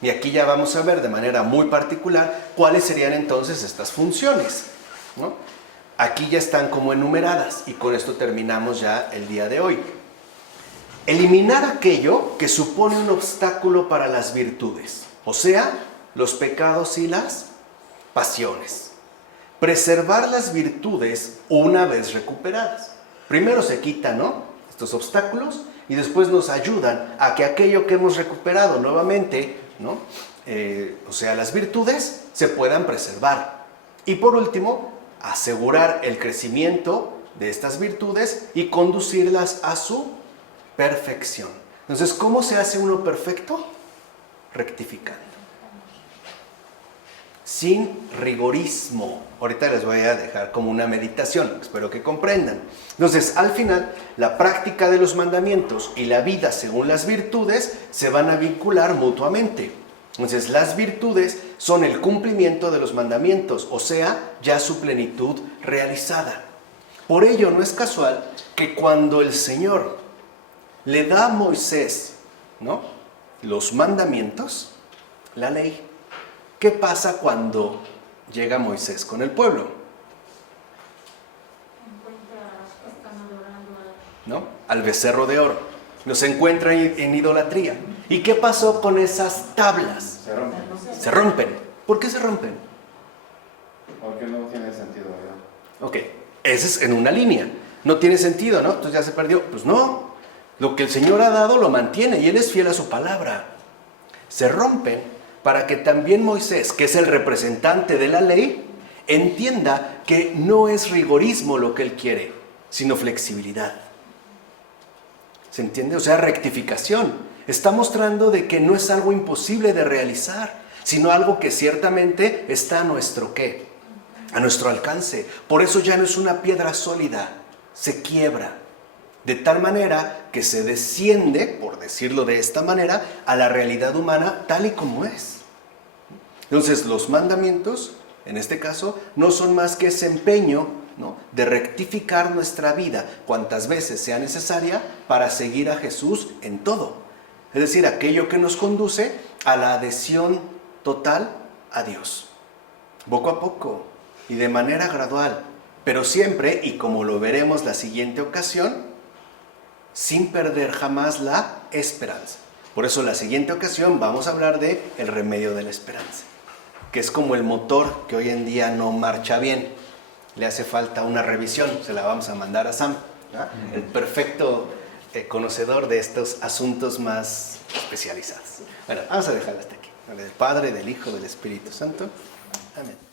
Y aquí ya vamos a ver de manera muy particular cuáles serían entonces estas funciones, ¿no? Aquí ya están como enumeradas y con esto terminamos ya el día de hoy. Eliminar aquello que supone un obstáculo para las virtudes, o sea, los pecados y las pasiones. Preservar las virtudes una vez recuperadas. Primero se quitan, ¿no?, estos obstáculos y después nos ayudan a que aquello que hemos recuperado nuevamente, ¿no?, o sea, las virtudes, se puedan preservar. Y por último, asegurar el crecimiento de estas virtudes y conducirlas a su perfección. Entonces, ¿cómo se hace uno perfecto? Rectificando. Sin rigorismo. Ahorita les voy a dejar como una meditación, espero que comprendan. Entonces, al final, la práctica de los mandamientos y la vida según las virtudes se van a vincular mutuamente. Entonces, las virtudes son el cumplimiento de los mandamientos, o sea, ya su plenitud realizada. Por ello, no es casual que cuando el Señor le da a Moisés, ¿no?, los mandamientos, la ley, ¿qué pasa cuando llega Moisés con el pueblo? ¿No? Al becerro de oro. Los encuentra en idolatría. ¿Y qué pasó con esas tablas? Se rompe. Se rompen. ¿Por qué se rompen? Porque no tiene sentido, ¿verdad? Ok, ese es en una línea. No tiene sentido, ¿no? Entonces ya se perdió. Pues no. Lo que el Señor ha dado lo mantiene y Él es fiel a su palabra. Se rompen para que también Moisés, que es el representante de la ley, entienda que no es rigorismo lo que Él quiere, sino flexibilidad. ¿Se entiende? O sea, rectificación. Está mostrando de que no es algo imposible de realizar, sino algo que ciertamente está a nuestro ¿qué? A nuestro alcance. Por eso ya no es una piedra sólida, se quiebra. De tal manera que se desciende, por decirlo de esta manera, a la realidad humana tal y como es. Entonces, los mandamientos en este caso, no son más que ese empeño, ¿no?, de rectificar nuestra vida cuantas veces sea necesaria para seguir a Jesús en todo. Es decir, aquello que nos conduce a la adhesión total a Dios. Poco a poco y de manera gradual, pero siempre, y como lo veremos la siguiente ocasión, sin perder jamás la esperanza. Por eso la siguiente ocasión vamos a hablar de el remedio de la esperanza, que es como el motor que hoy en día no marcha bien. Le hace falta una revisión, se la vamos a mandar a Sam, ¿no?, el perfecto conocedor de estos asuntos más especializados. Bueno, vamos a dejarlo hasta aquí. En el Padre, del Hijo, del Espíritu Santo. Amén.